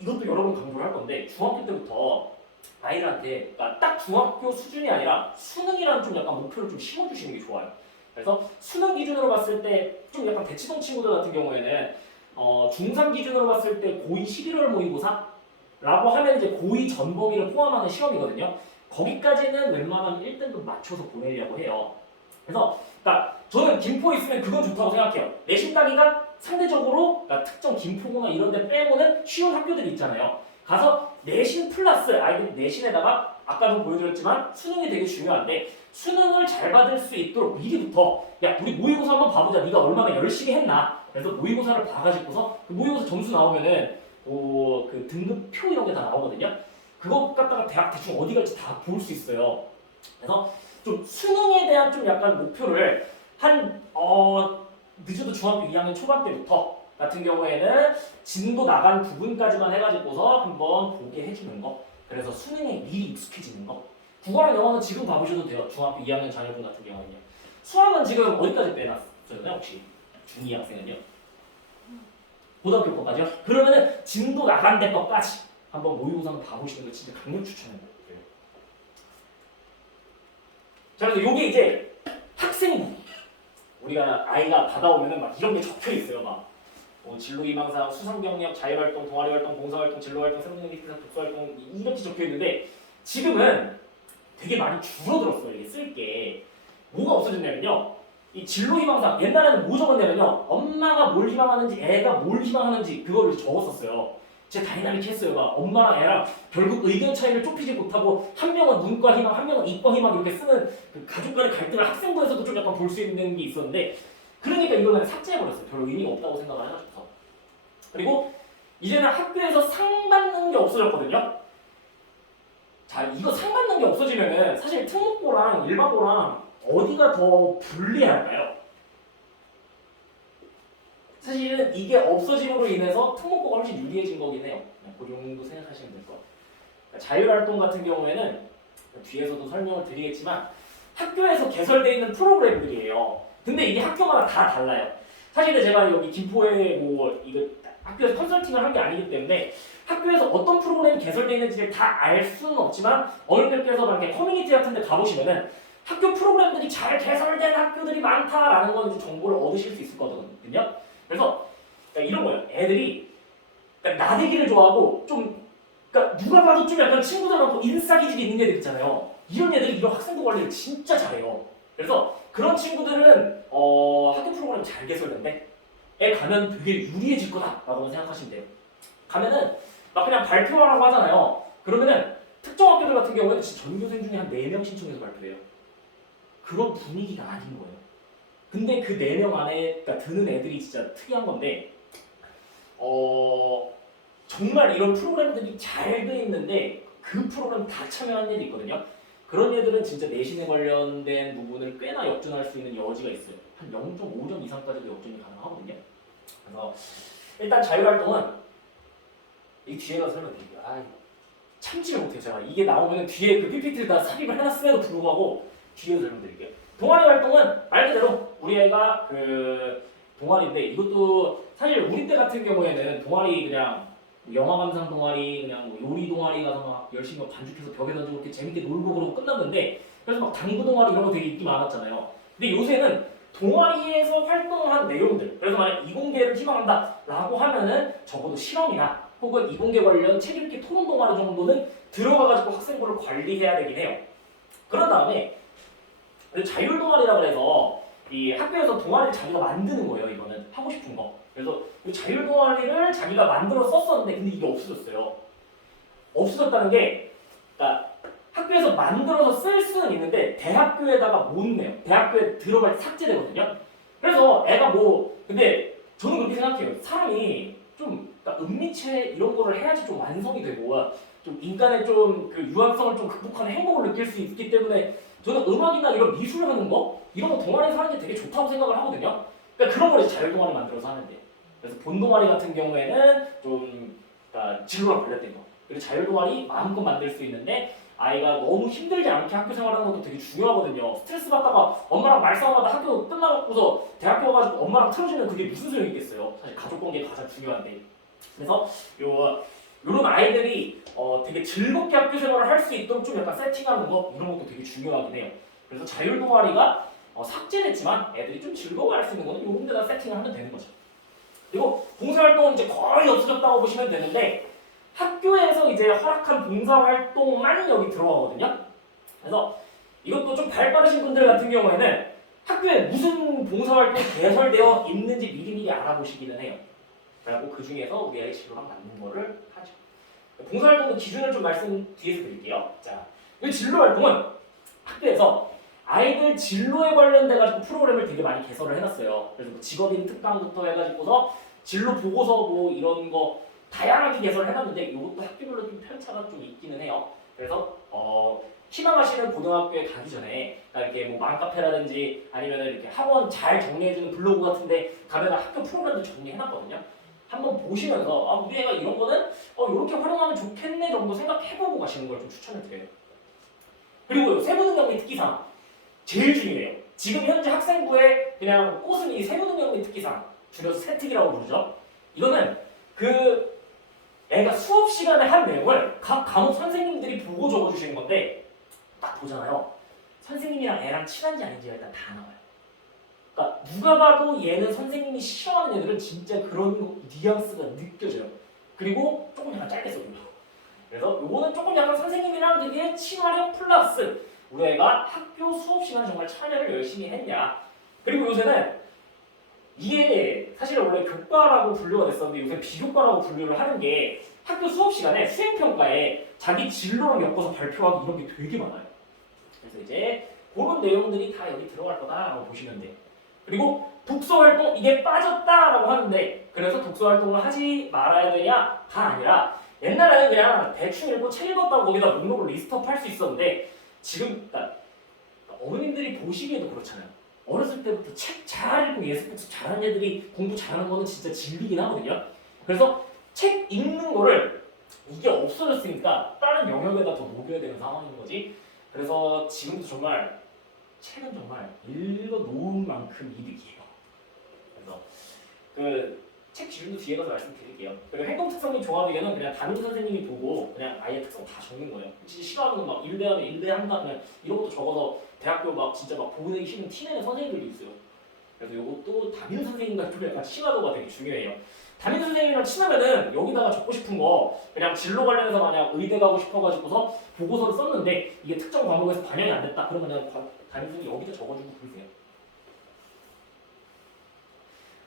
이것도 여러 번 강조를 할 건데 중학교 때부터 아이들한테 그러니까 딱 중학교 수준이 아니라 수능이라는 좀 약간 목표를 좀 심어주시는 게 좋아요. 그래서 수능 기준으로 봤을 때 좀 약간 대치동 친구들 같은 경우에는 중3 기준으로 봤을 때 고2 11월 모의고사라고 하면 이제 고2 전범위를 포함하는 시험이거든요. 거기까지는 웬만하면 1등급 맞춰서 보내려고 해요. 그래서 그러니까 저는 김포에 있으면 그건 좋다고 생각해요. 내신 따기가 상대적으로 그러니까 특정 김포구나 이런 데 빼고는 쉬운 학교들이 있잖아요. 가서 내신 플러스 아이들이 내신에다가 아까 좀 보여드렸지만 수능이 되게 중요한데 수능을 잘 받을 수 있도록 미리부터 야 우리 모의고사 한번 봐보자. 네가 얼마나 열심히 했나. 그래서 모의고사를 봐가지고서 그 모의고사 점수 나오면은 그 등급표 이런 게 다 나오거든요. 그거 갖다가 대학 대충 어디 갈지 다 볼 수 있어요. 그래서 좀 수능에 대한 좀 약간 목표를 한 늦어도 중학교 2학년 초반 때부터 같은 경우에는 진도 나간 부분까지만 해가지고서 한번 보게 해주는 거. 그래서 수능에 미리 익숙해지는 거. 국어랑 영어는 지금 봐보셔도 돼요. 중학교 2학년 자녀분 같은 경우는요. 수학은 지금 어디까지 빼놨어요? 혹시 중2 학생은요? 고등학교 거까지요? 그러면은 진도 나간 데 거까지 한번 모의고사 한번 봐보시는 거 진짜 강력 추천해요. 자, 그래서 요게 이제 학생부 우리가 아이가 받아오면은 막 이런 게 적혀 있어요. 막 진로 희망사항, 수상 경력, 자율활동, 동아리활동, 봉사활동, 진로활동, 새로운 기획, 독서활동 이렇게 적혀 있는데 지금은 되게 많이 줄어들었어요. 이게 쓸 게 뭐가 없어졌냐면요. 이 진로 희망사항 옛날에는 뭐 적었냐면요. 엄마가 뭘 희망하는지, 애가 뭘 희망하는지 그거를 적었었어요. 제가 다이나믹했어요. 막 엄마랑 애랑 결국 의견 차이를 좁히지 못하고 한 명은 문과 희망, 한 명은 이과 희망 이렇게 쓰는 그 가족 간의 갈등을 학생부에서도 좀 약간 볼 수 있는 게 있었는데 그러니까 이거는 삭제해버렸어요. 별로 의미가 없다고 생각을 해가지고서. 그리고 이제는 학교에서 상 받는 게 없어졌거든요. 자, 이거 상 받는 게 없어지면은 사실 특목고랑 일반고랑 어디가 더 불리할까요? 사실은 이게 없어짐으로 인해서 특목고가 훨씬 유리해진 거긴 해요. 그 정도 생각하시면 될 것 같아요. 그러니까 자율활동 같은 경우에는 뒤에서도 설명을 드리겠지만 학교에서 개설되어 있는 프로그램들이에요. 근데 이게 학교마다 다 달라요. 사실은 제가 여기 김포에 뭐 이거 학교에서 컨설팅을 한 게 아니기 때문에 학교에서 어떤 프로그램이 개설되어 있는지를 다 알 수는 없지만 어른들께서 만약에 커뮤니티 같은 데 가보시면은 학교 프로그램들이 잘 개설된 학교들이 많다라는 건 이제 정보를 얻으실 수 있을 거거든요. 그래서 그러니까 이런 거예요. 애들이 그러니까 나대기를 좋아하고 좀 그러니까 누가 봐도 좀 약간 친구들 많고 인싸 기질이 있는 애들 있잖아요. 이런 애들이 이런 학생부 관리를 진짜 잘해요. 그래서 그런 친구들은 학교 프로그램 잘 개설된데 애 가면 되게 유리해질 거다라고 생각하시면 돼요. 가면은 막 그냥 발표하라고 하잖아요. 그러면은 특정 학교들 같은 경우에는 진짜 전교생 중에 한 4명 신청해서 발표해요. 그런 분위기가 아닌 거예요. 근데 그 4명 안에 그러니까 드는 애들이 진짜 특이한 건데 정말 이런 프로그램들이 잘 돼 있는데 그 프로그램 다 참여한 애들이 있거든요. 그런 애들은 진짜 내신에 관련된 부분을 꽤나 역전할 수 있는 여지가 있어요. 한 0.5점 이상까지도 역전이 가능하거든요. 그래서 일단 자율활동은 이 뒤에 가서 설명드릴게요. 참지를 못해요. 제가 이게 나오면 뒤에 그 PPT를 다 삽입을 해놨음에도 불구하고 뒤에서 설명드릴게요. 동아리 활동은 말 그대로 우리 애가 그 동아리인데 이것도 사실 우리 때 같은 경우에는 동아리 그냥 영화 감상 동아리 그냥 뭐 요리 동아리 가서 막 열심히 막 반죽해서 벽에 던지고 이렇게 재밌게 놀고 그러고 끝났는데 그래서 막 당구 동아리 이런 거 되게 인기 많았잖아요. 근데 요새는 동아리에서 활동한 내용들 그래서 만약 이공계를 희망한다라고 하면은 적어도 실험이나 혹은 이공계 관련 책임있게 토론 동아리 정도는 들어가가지고 학생부를 관리해야 되긴 해요. 그런 다음에 자율 동아리라 그래서 이 학교에서 동아리를 자기가 만드는 거예요. 이거는 하고 싶은 거. 그래서 이 자율 동아리를 자기가 만들어 썼었는데 근데 이게 없어졌어요. 없어졌다는 게 그러니까 학교에서 만들어서 쓸 수는 있는데 대학교에다가 못 내요. 대학교에 들어갈 때 삭제되거든요. 그래서 애가 뭐 근데 저는 그렇게 생각해요. 사람이 좀 그러니까 은미체 이런 거를 해야지 좀 완성이 되고 좀 인간의 좀 그 유한성을 좀 극복하는 행복을 느낄 수 있기 때문에 저는 음악이나 이런 미술을 하는 거 이런 거 동아리에서 하는 게 되게 좋다고 생각을 하거든요. 그러니까 그런 걸 이제 자율 동아리 만들어서 하는데 그래서 본 동아리 같은 경우에는 좀 그러니까 진로랑 관련된 거 그리고 자율 동아리 마음껏 만들 수 있는데 아이가 너무 힘들지 않게 학교 생활하는 것도 되게 중요하거든요. 스트레스 받다가 엄마랑 말싸움하다 학교 끝나고서 대학교 와가지고 엄마랑 틀어지면 그게 무슨 소용이 있겠어요. 사실 가족 관계가 가장 중요한데 그래서 요런 아이들이 되게 즐겁게 학교 생활을 할 수 있도록 좀 약간 세팅하는 거 이런 것도 되게 중요하긴 해요. 그래서 자율 동아리가 삭제됐지만 애들이 좀 즐거워할 수 있는 거는 요런 데다 세팅을 하면 되는 거죠. 그리고 봉사활동은 이제 거의 없어졌다고 보시면 되는데 학교에서 이제 허락한 봉사활동만 여기 들어가거든요. 그래서 이것도 좀 발 빠르신 분들 같은 경우에는 학교에 무슨 봉사활동이 개설되어 있는지 미리미리 알아보시기는 해요. 그리고 그 중에서 우리 아이 진로랑 맞는 거를 하죠. 봉사활동의 기준을 좀 말씀 뒤에서 드릴게요. 자, 이 진로활동은 학교에서 아이들 진로에 관련돼 가지고 프로그램을 되게 많이 개설을 해놨어요. 그래서 뭐 직업인 특강부터 해가지고서 진로 보고서 뭐 이런 거 다양하게 개설을 해놨는데 이것도 학교별로 좀 편차가 좀 있기는 해요. 그래서 희망하시는 고등학교에 가기 전에 이렇게 뭐 맘카페라든지 아니면 이렇게 학원 잘 정리해주는 블로그 같은데 가면 학교 프로그램도 정리해놨거든요. 한번 보시면서 우리 애가 이런 거는 이렇게 활용하면 좋겠네 정도 생각해보고 가시는 걸 좀 추천을 드려요. 그리고 세부능력 및 특기상 제일 중요해요. 지금 현재 학생부의 그냥 꽃은 이 세부능력 및 특기상 줄여서 세특이라고 부르죠. 이거는 그 애가 수업 시간에 한 내용을 각 과목 선생님들이 보고 적어주시는 건데 딱 보잖아요. 선생님이랑 애랑 친한지 아닌지가 일단 다 나와요. 그러니까 누가 봐도 얘는 선생님이 싫어하는 애들은 진짜 그런 뉘앙스가 느껴져요. 그리고 조금 약간 짧게 써줘요. 그래서 요거는 조금 약간 선생님이랑 되게 친화력 플러스 우리 애가 학교 수업 시간에 정말 참여를 열심히 했냐. 그리고 요새는 이게 사실 원래 교과라고 분류가 됐었는데 요새 비교과라고 분류를 하는 게 학교 수업 시간에 수행평가에 자기 진로랑 엮어서 발표하기 이런 게 되게 많아요. 그래서 이제 그런 내용들이 다 여기 들어갈 거다라고 보시면 돼요. 그리고 독서활동 이게 빠졌다라고 하는데 그래서 독서활동을 하지 말아야 되냐가 아니라 옛날에는 그냥 대충 읽고 책 읽었다고 거기다 목록을 리스트업 할 수 있었는데 지금 그러니까 어머님들이 보시기에도 그렇잖아요. 어렸을 때부터 책 잘 읽고 예습복습 잘하는 애들이 공부 잘하는 거는 진짜 진리긴 하거든요. 그래서 책 읽는 거를 이게 없어졌으니까 다른 영역에다 더 녹여야 되는 상황인 거지. 그래서 지금도 정말 책은 정말 읽어 놓은 만큼 이득이에요. 그래서 그 책 기준도 뒤에 가서 말씀드릴게요. 그리고 행동 특성 및 종합의견은 그냥 담임 선생님이 보고 그냥 아예 특성 다 적는 거예요. 진짜 싫어하는 막 일대하면 일대한다 그냥 이런 것도 적어서 대학교 막 진짜 막 보고 내기 싫은 티내는 선생님들도 있어요. 그래서 이것도 담임 선생님과 좀 약간 친화도가 되게 중요해요. 담임 선생님이랑 친하면은 여기다가 적고 싶은 거 그냥 진로 관련해서 만약 의대 가고 싶어가지고서 보고서를 썼는데 이게 특정 과목에서 반영이 안 됐다 그러면 그냥 담임 선생님 여기다 적어주고 그러세요.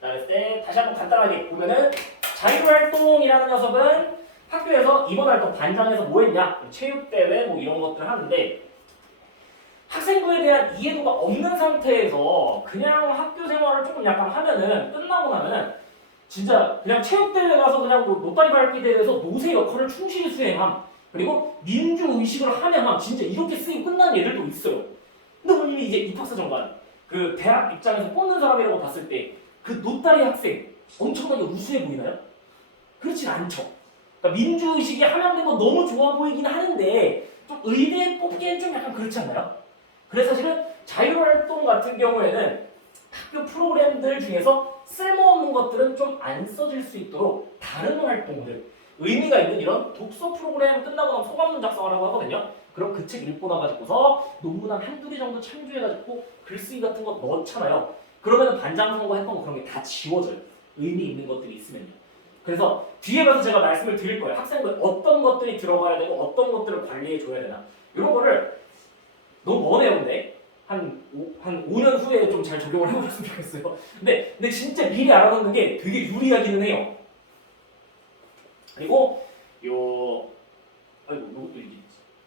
그랬을 때 다시 한번 간단하게 보면은 자율활동이라는 녀석은 학교에서 이번 활동 반장에서 뭐 했냐 체육대회 뭐 이런 것들 하는데 학생부에 대한 이해도가 없는 상태에서 그냥 학교 생활을 조금 약간 하면은 끝나고 나면은 진짜 그냥 체육대회 가서 그냥 뭐 노다리 밟기 대회에서 노세 역할을 충실히 수행함 그리고 민주의식을 함양함 진짜 이렇게 쓰이고 끝나는 애들도 있어요. 근데 본인이 이제 입학사 정관 그 대학 입장에서 뽑는 사람이라고 봤을 때 그 노다리 학생 엄청나게 우수해 보이나요? 그렇진 않죠. 그러니까 민주의식이 함양된 건 너무 좋아 보이긴 하는데 좀 의대에 뽑기엔 좀 약간 그렇지 않나요? 그래서 사실은 자율활동 같은 경우에는 학교 프로그램들 중에서 쓸모없는 것들은 좀 안 써질 수 있도록 다른 활동들 의미가 있는 이런 독서 프로그램 끝나고 나면 소감문 작성하라고 하거든요. 그럼 그 책 읽고 나가지고서 논문 한 한두 개 정도 참조해가지고 글쓰기 같은 거 넣잖아요. 그러면 반장 선거했던 거 그런 게 다 지워져요. 의미 있는 것들이 있으면요. 그래서 뒤에 가서 제가 말씀을 드릴 거예요. 학생부에 어떤 것들이 들어가야 되고 어떤 것들을 관리해 줘야 되나 이런 거를 너무 머네요. 근데 한 5년 후에 좀 잘 적용을 해보셨으면 좋겠어요. 근데 진짜 미리 알아놓는 게 되게 유리하기는 해요. 그리고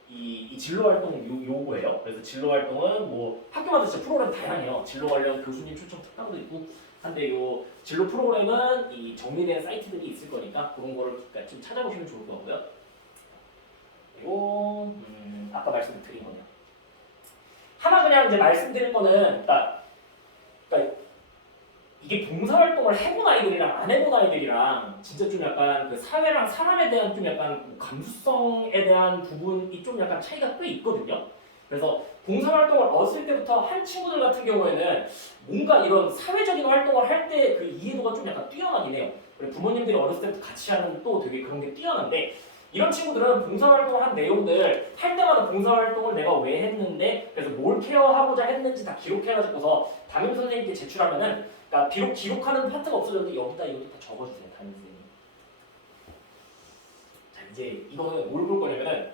이 진로 활동은 요거예요. 그래서 진로 활동은 뭐 학교마다 진짜 프로그램 다양해요. 진로 관련 교수님 초청 특강도 있고 한데 요 진로 프로그램은 이 정리된 사이트들이 있을 거니까 그런 거를 좀 찾아보시면 좋을 거고요. 그리고 아까 말씀드린 거네요. 하나 그냥 이제 말씀드릴 거는 그러니까 이게 봉사활동을 해본 아이들이랑 안 해본 아이들이랑 진짜 좀 약간 그 사회랑 사람에 대한 좀 약간 감수성에 대한 부분이 좀 약간 차이가 꽤 있거든요. 그래서 봉사활동을 어렸을 때부터 한 친구들 같은 경우에는 뭔가 이런 사회적인 활동을 할 때 그 이해도가 좀 약간 뛰어나긴 해요. 그리고 부모님들이 어렸을 때부터 같이 하는 또 되게 그런 게 뛰어난데 이런 친구들은 봉사활동을 한 내용들 할 때마다 봉사활동을 내가 왜 했는데 그래서 뭘 케어하고자 했는지 다 기록해가지고서 담임 선생님께 제출하면은 그러니까 비록 기록하는 파트가 없어졌는데 여기다 이것도 다 적어주세요. 담임 선생님. 자 이제 이거는 뭘 볼 거냐면은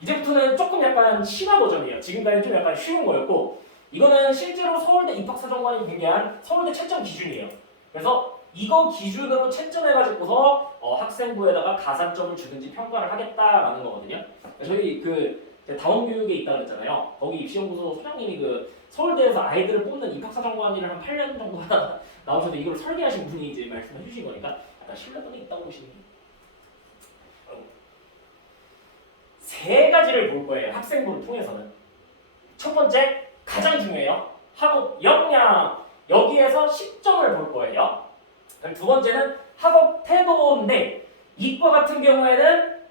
이제부터는 조금 약간 심화 버전이에요. 지금까지는 좀 약간 쉬운 거였고 이거는 실제로 서울대 입학사정관이 공개한 서울대 채점 기준이에요. 그래서 이거 기준으로 채점해가지고서 학생부에다가 가산점을 주든지 평가를 하겠다라는 거거든요. 저희 그 다원교육에 있다 그랬잖아요. 거기 입시연구소 소장님이 그 서울대에서 아이들을 뽑는 입학사정관 일을 한 8년 정도 하다가 나오셔서 이걸 설계하신 분이 이제 말씀해 주신 거니까 약간 신뢰도는 있다고 보시는 게. 세 가지를 볼 거예요. 학생부를 통해서는. 첫 번째 가장 중요해요. 학업 역량. 여기에서 10점을 볼 거예요. 두 번째는 학업 태도인데 이과 같은 경우에는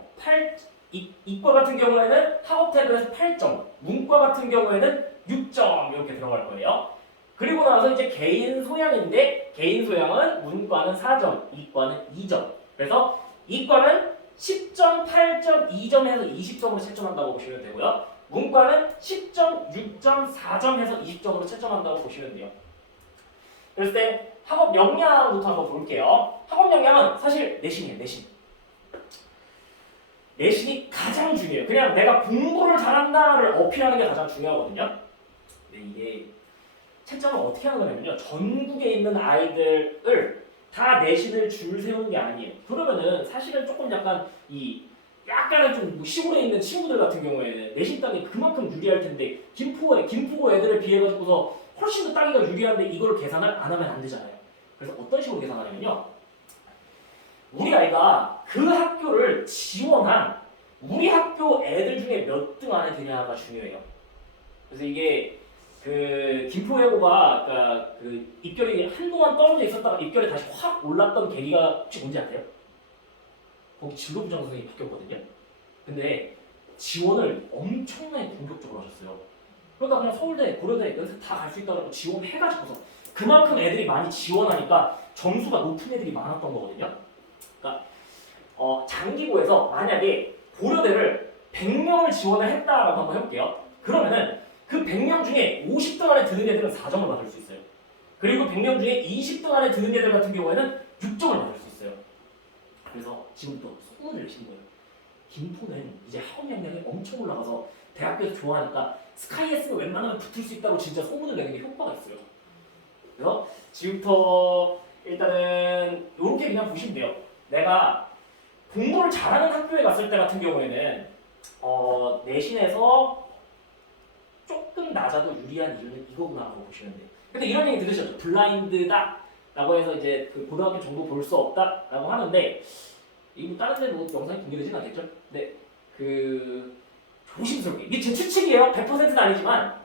학업 태도에서 8점, 문과 같은 경우에는 6점 이렇게 들어갈 거예요. 그리고 나서 이제 개인 소양인데 개인 소양은 문과는 4점, 이과는 2점. 그래서 이과는 10점, 8점, 2점 해서 20점으로 채점한다고 보시면 되고요. 문과는 10점, 6점, 4점 해서 20점으로 채점한다고 보시면 돼요. 그랬을 때 학업 역량부터 한번 볼게요. 학업 역량은 사실 내신이에요. 내신이 가장 중요해요. 그냥 내가 공부를 잘한다를 어필하는 게 가장 중요하거든요. 근데 이게 채점을 어떻게 하는 거냐면요. 전국에 있는 아이들을 다 내신을 줄 세우는 게 아니에요. 그러면은 사실은 조금 약간 약간은 좀 시골에 있는 친구들 같은 경우에는 내신 따기 그만큼 유리할 텐데 김포 애들에 비해 가지고서 훨씬 더 따기가 유리한데 이거를 계산을 안 하면 안 되잖아요. 그래서 어떤 식으로 계산하냐면요. 우리 아이가 그 학교를 지원한 우리 학교 애들 중에 몇 등 안에 드냐가 중요해요. 그래서 이게 그 김포예고가 그러니까 그 입결이 한동안 떨어져 있었다가 입결이 다시 확 올랐던 계기가 혹시 뭔지 아세요? 거기 진로부장 선생님이 바뀌었거든요. 근데 지원을 엄청나게 공격적으로 하셨어요. 그러니까 그냥 서울대, 고려대, 연세 다 갈 수 있다고 지원해가지고서 그만큼 애들이 많이 지원하니까 점수가 높은 애들이 많았던 거거든요. 그러니까 장기고에서 만약에 고려대를 100명을 지원을 했다라고 한번 해볼게요. 그러면은 그 100명 중에 50등 안에 드는 애들은 4점을 받을 수 있어요. 그리고 100명 중에 20등 안에 드는 애들 같은 경우에는 6점을 받을 수 있어요. 그래서 지금부터 소문을 내신 거예요. 김포는 이제 학업 역량이 엄청 올라가서 대학교에서 좋아하니까 스카이에스가 웬만하면 붙을 수 있다고 진짜 소문을 내는 게 효과가 있어요. 그래서 지금부터 일단은 이렇게 그냥 보시면 돼요. 내가 공부를 잘하는 학교에 갔을 때 같은 경우에는 내신에서 조금 낮아도 유리한 이유는 이거구나 하고 보시면 돼요. 근데 이런 얘기 들으셨죠? 블라인드다 라고 해서 이제 그 고등학교 정보 볼 수 없다 라고 하는데 이거 다른 데는 뭐 영상이 공개되진 않겠죠? 근데 그 조심스럽게 이게 제 추측이에요. 100%는 아니지만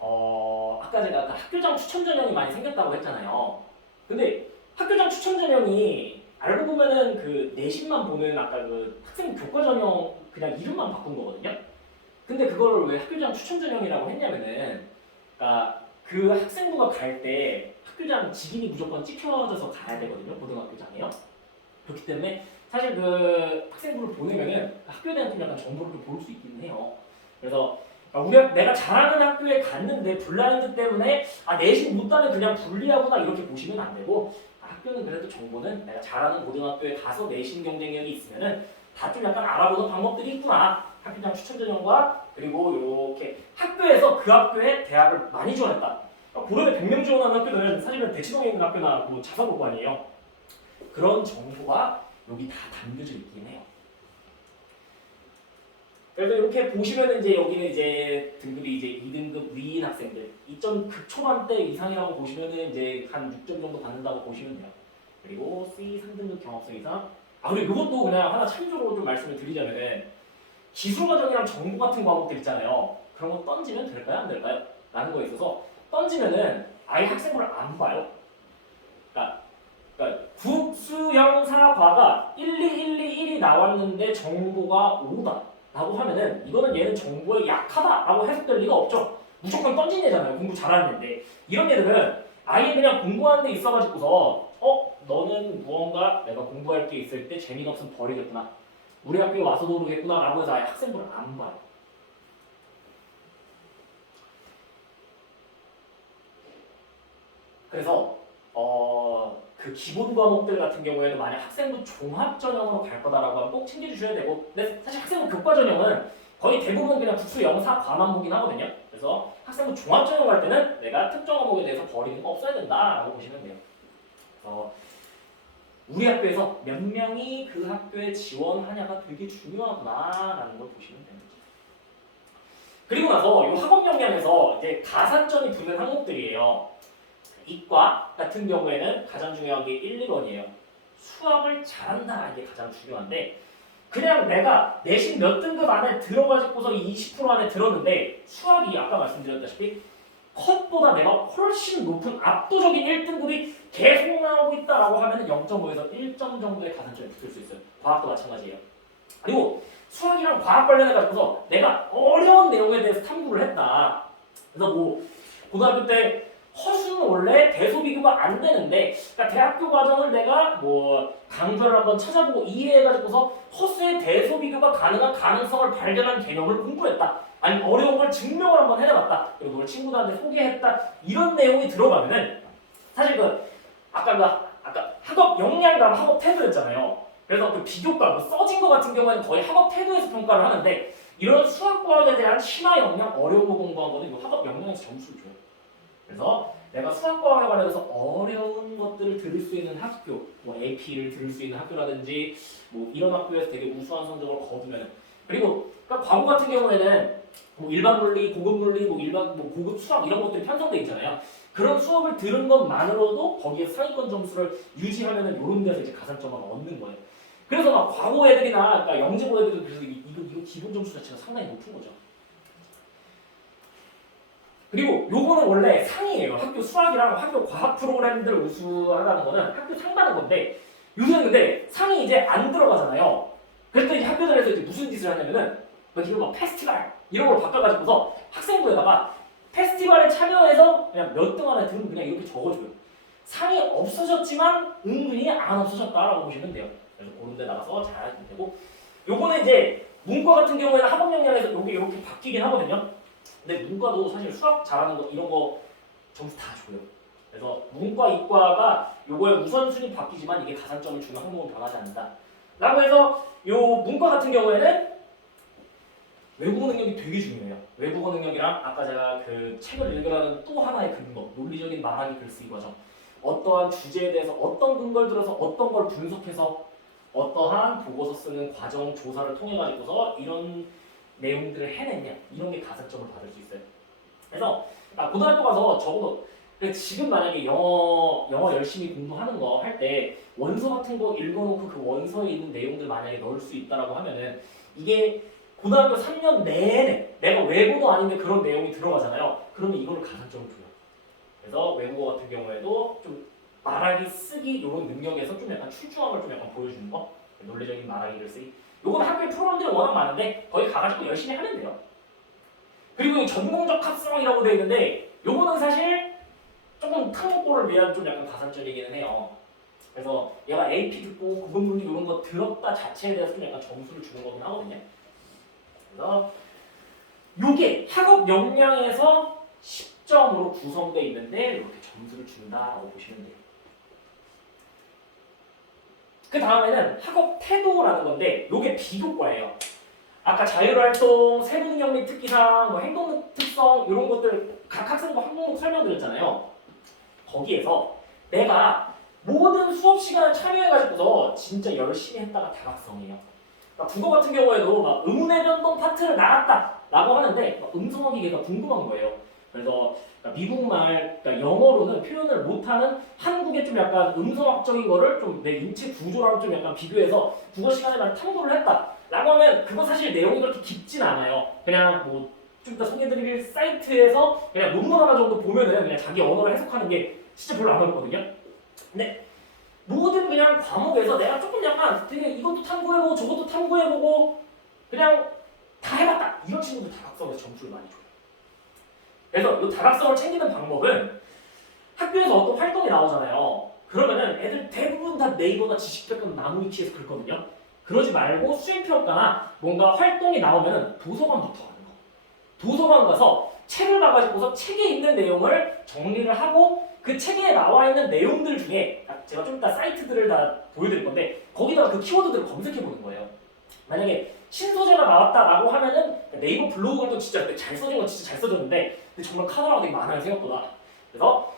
아까 제가 아까 학교장 추천 전형이 많이 생겼다고 했잖아요. 근데 학교장 추천 전형이 알고 보면은 그 내신만 보는 아까 그 학생 교과 전형 그냥 이름만 바꾼 거거든요. 근데 그거를 왜 학교장 추천 전형이라고 했냐면은 그러니까 그 학생부가 갈 때 학교장 직인이 무조건 찍혀져서 가야 되거든요. 고등학교장이요. 그렇기 때문에 사실 그 학생부를 보내면은 학교에 대한 좀 약간 정보를 좀 볼 수 있긴 해요. 그래서 내가 잘하는 학교에 갔는데 블라인드 때문에 내신 못 따면 그냥 불리하구나 이렇게 보시면 안 되고 학교는 그래도 정보는 내가 잘하는 고등학교에 가서 내신 경쟁력이 있으면은 다 좀 약간 알아보는 방법들이 있구나. 학교장 추천 전형과 그리고 이렇게 학교에서 그 학교에 대학을 많이 지원했다. 고려대 100명 지원하는 학교는 사실은 대치동에 있는 학교나 뭐 자사고고 아니에요. 그런 정보가 여기 다 담겨져 있긴 해요. 그래서 이렇게 보시면 이제 여기는 이제 등급이 이제 2등급 위인 학생들 2점 극초반대 이상이라고 보시면은 이제 한 6점 정도 받는다고 보시면 돼요. 그리고 C 3등급 경합성 이상. 그리고 이것도 그냥 하나 참조로 좀 말씀을 드리자면은 기술 과정이랑 정보 같은 과목들 있잖아요. 그런 거 던지면 될까요? 안 될까요? 라는 거에 있어서 던지면은 아예 학생부를 안 봐요. 그러니까 국수영사과가 1, 2, 1, 2, 1이 나왔는데 정보가 5다 라고 하면은 이거는 얘는 정보에 약하다 라고 해석될 리가 없죠. 무조건 던진 애잖아요. 공부 잘하는 애인데 이런 애들은 아예 그냥 공부하는 데 있어가지고서 너는 무언가 내가 공부할 게 있을 때 재미가 없으면 버리겠구나. 우리 학교에 와서도 모르겠구나 라고 해서 아예 학생부를 안 봐요. 그래서 그 기본 과목들 같은 경우에는 만약 학생부 종합 전형으로 갈 거다라고 하면 꼭 챙겨주셔야 되고 근데 사실 학생부 교과 전형은 거의 대부분 그냥 국수 영사 과만 보긴 하거든요. 그래서 학생부 종합 전형 갈 때는 내가 특정 과목에 대해서 버리는 거 없어야 된다라고 보시면 돼요. 그래서 우리 학교에서 몇 명이 그 학교에 지원하냐가 되게 중요하구나라는 걸 보시면 됩니다. 그리고 나서 이 학업 역량에서 이제 가산점이 붙는 항목들이에요. 이과 같은 경우에는 가장 중요한 게 1, 2번이에요. 수학을 잘한다 이게 가장 중요한데 그냥 내가 내신 몇 등급 안에 들어가지고서 20% 안에 들었는데 수학이 아까 말씀드렸다시피 컷보다 내가 훨씬 높은 압도적인 1등급이 계속 나오고 있다라고 하면 0.5에서 1점 정도의 가산점이 붙을 수 있어요. 과학도 마찬가지예요. 그리고 수학이랑 과학 관련해가지고서 내가 어려운 내용에 대해서 탐구를 했다. 그래서 뭐 고등학교 때 허수는 원래 대소비교가 안 되는데 그러니까 대학교 과정을 내가 뭐 강좌를 한번 찾아보고 이해해가지고서 허수의 대소비교가 가능한 가능성을 발견한 개념을 공부했다. 아니면 어려운 걸 증명을 한번 해내봤다. 그리고 그걸 친구들한테 소개했다. 이런 내용이 들어가면은 사실 아까 학업 역량과 학업 태도였잖아요. 그래서 그 비교과 뭐 써진 거 같은 경우에는 거의 학업 태도에서 평가를 하는데 이런 수학 과학에 대한 심화 역량 어려운 거 공부한 거는 이거 학업 역량에서 점수를 줘요. 그래서 내가 수학과학에 관해서 어려운 것들을 들을 수 있는 학교, 뭐 AP를 들을 수 있는 학교라든지 뭐 이런 학교에서 되게 우수한 성적을 거두면 그리고 그러니까 과거 같은 경우에는 뭐 일반 물리, 고급 물리, 뭐 일반 뭐 고급 수학 이런 것들이 편성돼 있잖아요. 그런 수업을 들은 것만으로도 거기에 상위권 점수를 유지하면은 이런 데서 이제 가산점을 얻는 거예요. 그래서 막 과거 애들이나 그러니까 영재고 애들도 그래서 이거 기본 점수 자체가 상당히 높은 거죠. 그리고 요거는 원래 상이에요. 학교 수학이랑 학교 과학 프로그램들 우수하다는 거는 학교 상 받는 건데 요새는 근데 상이 이제 안 들어가잖아요. 그래서 이제 학교들에서 이제 무슨 짓을 하냐면은 막 이런 막 페스티벌 이런 걸 바꿔가지고서 학생부에다가 페스티벌에 참여해서 그냥 몇 등 안에 들으면 그냥 이렇게 적어줘요. 상이 없어졌지만 은근히 안 없어졌다라고 보시면 돼요. 그래서 그런 데 나가서 잘 하시면 되고, 요거는 이제 문과 같은 경우에는 학업 역량에서 요게 이렇게 바뀌긴 하거든요. 근데 문과도 사실 수학 잘하는 거 이런 거 점수 다 줘요. 그래서 문과, 이과가 요거의 우선순위 바뀌지만 이게 가산점을 주는 항목은 변하지 않는다. 라고 해서 요 문과 같은 경우에는 외국어 능력이 되게 중요해요. 외국어 능력이랑 아까 제가 그 책을 읽으라는 또 하나의 근거, 논리적인 말하기 글쓰기 과정. 어떠한 주제에 대해서 어떤 근거를 들어서 어떤 걸 분석해서 어떠한 보고서 쓰는 과정 조사를 통해 가지고서 이런 내용들을 해냈냐, 이런 게 가산점을 받을 수 있어요. 그래서 고등학교 가서 적어도 지금 만약에 영어 열심히 공부하는 거 할 때 원서 같은 거 읽어놓고 그 원서에 있는 내용들 만약에 넣을 수 있다라고 하면은 이게 고등학교 3년 내내 내가 외국어 아닌데 그런 내용이 들어가잖아요. 그러면 이거를 가산점을 줘요. 그래서 외국어 같은 경우에도 좀 말하기, 쓰기 이런 능력에서 좀 약간 출중함을 좀 약간 보여주는 거, 논리적인 말하기, 글쓰기. 요건 학교에 프로그램들이 워낙 많은데 거기 가가지고 열심히 하면 돼요. 그리고 전공적 합성이라고 되어 있는데 요거는 사실 조금 특목고를 위한 좀 약간 가산점이기는 해요. 그래서 얘가 AP 듣고 구분분리 이런 거 들었다 자체에 대해서 좀 약간 점수를 주는 거긴 하거든요. 그래서 요게 학업 역량에서 10점으로 구성되어 있는데 이렇게 점수를 준다라고 보시면 돼요. 그 다음에는 학업 태도라는 건데 요게 비교과예요. 아까 자율활동, 세부능력 및 특기사항, 뭐 행동 특성 이런 것들 각 학생과 항목 설명드렸잖아요. 거기에서 내가 모든 수업 시간을 참여해가지고서 진짜 열심히 했다가 다각성이에요. 그러니까 국어 같은 경우에도 막 의문의 변동 파트를 나갔다라고 하는데 음성학이 걔가 궁금한 거예요. 그래서 미국말, 그러니까 영어로는 표현을 못하는 한국의 좀 약간 음성학적인 거를 좀 내 인체 구조랑 좀 약간 비교해서 국어 시간에만 탐구를 했다라고 하면 그거 사실 내용이 그렇게 깊진 않아요. 그냥 뭐 좀 이따 소개해드릴 사이트에서 그냥 논문 하나 정도 보면은 그냥 자기 언어를 해석하는 게 진짜 별로 안 어렵거든요. 근데 모든 그냥 과목에서 내가 조금 약간 되게 이것도 탐구해보고 저것도 탐구해보고 그냥 다 해봤다 이런 친구들 다각성에서 점수를 많이 줘요. 그래서 이 다각성을 챙기는 방법은 학교에서 어떤 활동이 나오잖아요. 그러면은 애들 대부분 다 네이버나 지식백科나무위키에서 긁거든요. 그러지 말고 수행평가나 뭔가 활동이 나오면은 도서관부터 가는 거. 도서관 가서 책을 봐가지고서 책에 있는 내용을 정리를 하고 그 책에 나와 있는 내용들 중에 제가 좀 이따 사이트들을 다 보여드릴 건데 거기다가 그 키워드들을 검색해 보는 거예요. 만약에 신소재가 나왔다라고 하면은 네이버 블로그 같은 거 진짜 잘 써진 건 진짜 잘 써졌는데 근데 정말 카더라가 되게 많아요 생각보다. 그래서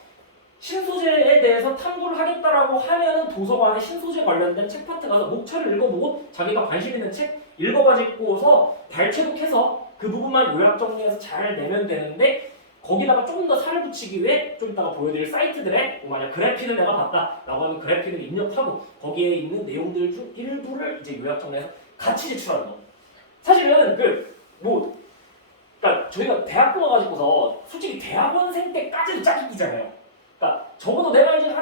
신소재에 대해서 탐구를 하겠다라고 하면은 도서관에 신소재 관련된 책 파트 가서 목차를 읽어보고 자기가 관심 있는 책 읽어가지고서 발췌독해서 그 부분만 요약 정리해서 잘 내면 되는데 거기다가 조금 더 살을 붙이기 위해 좀 이따가 보여드릴 사이트들에 만약 그래픽을 내가 봤다라고 하면 그래픽을 입력하고 거기에 있는 내용들 중 일부를 이제 요약 정리해서 같이 제출하는 거. 사실은 그러니까 저희가 대학교 가가지고서 솔직히 대학원생 때까지도 짝이잖아요. 그러니까 적어도 내가 이제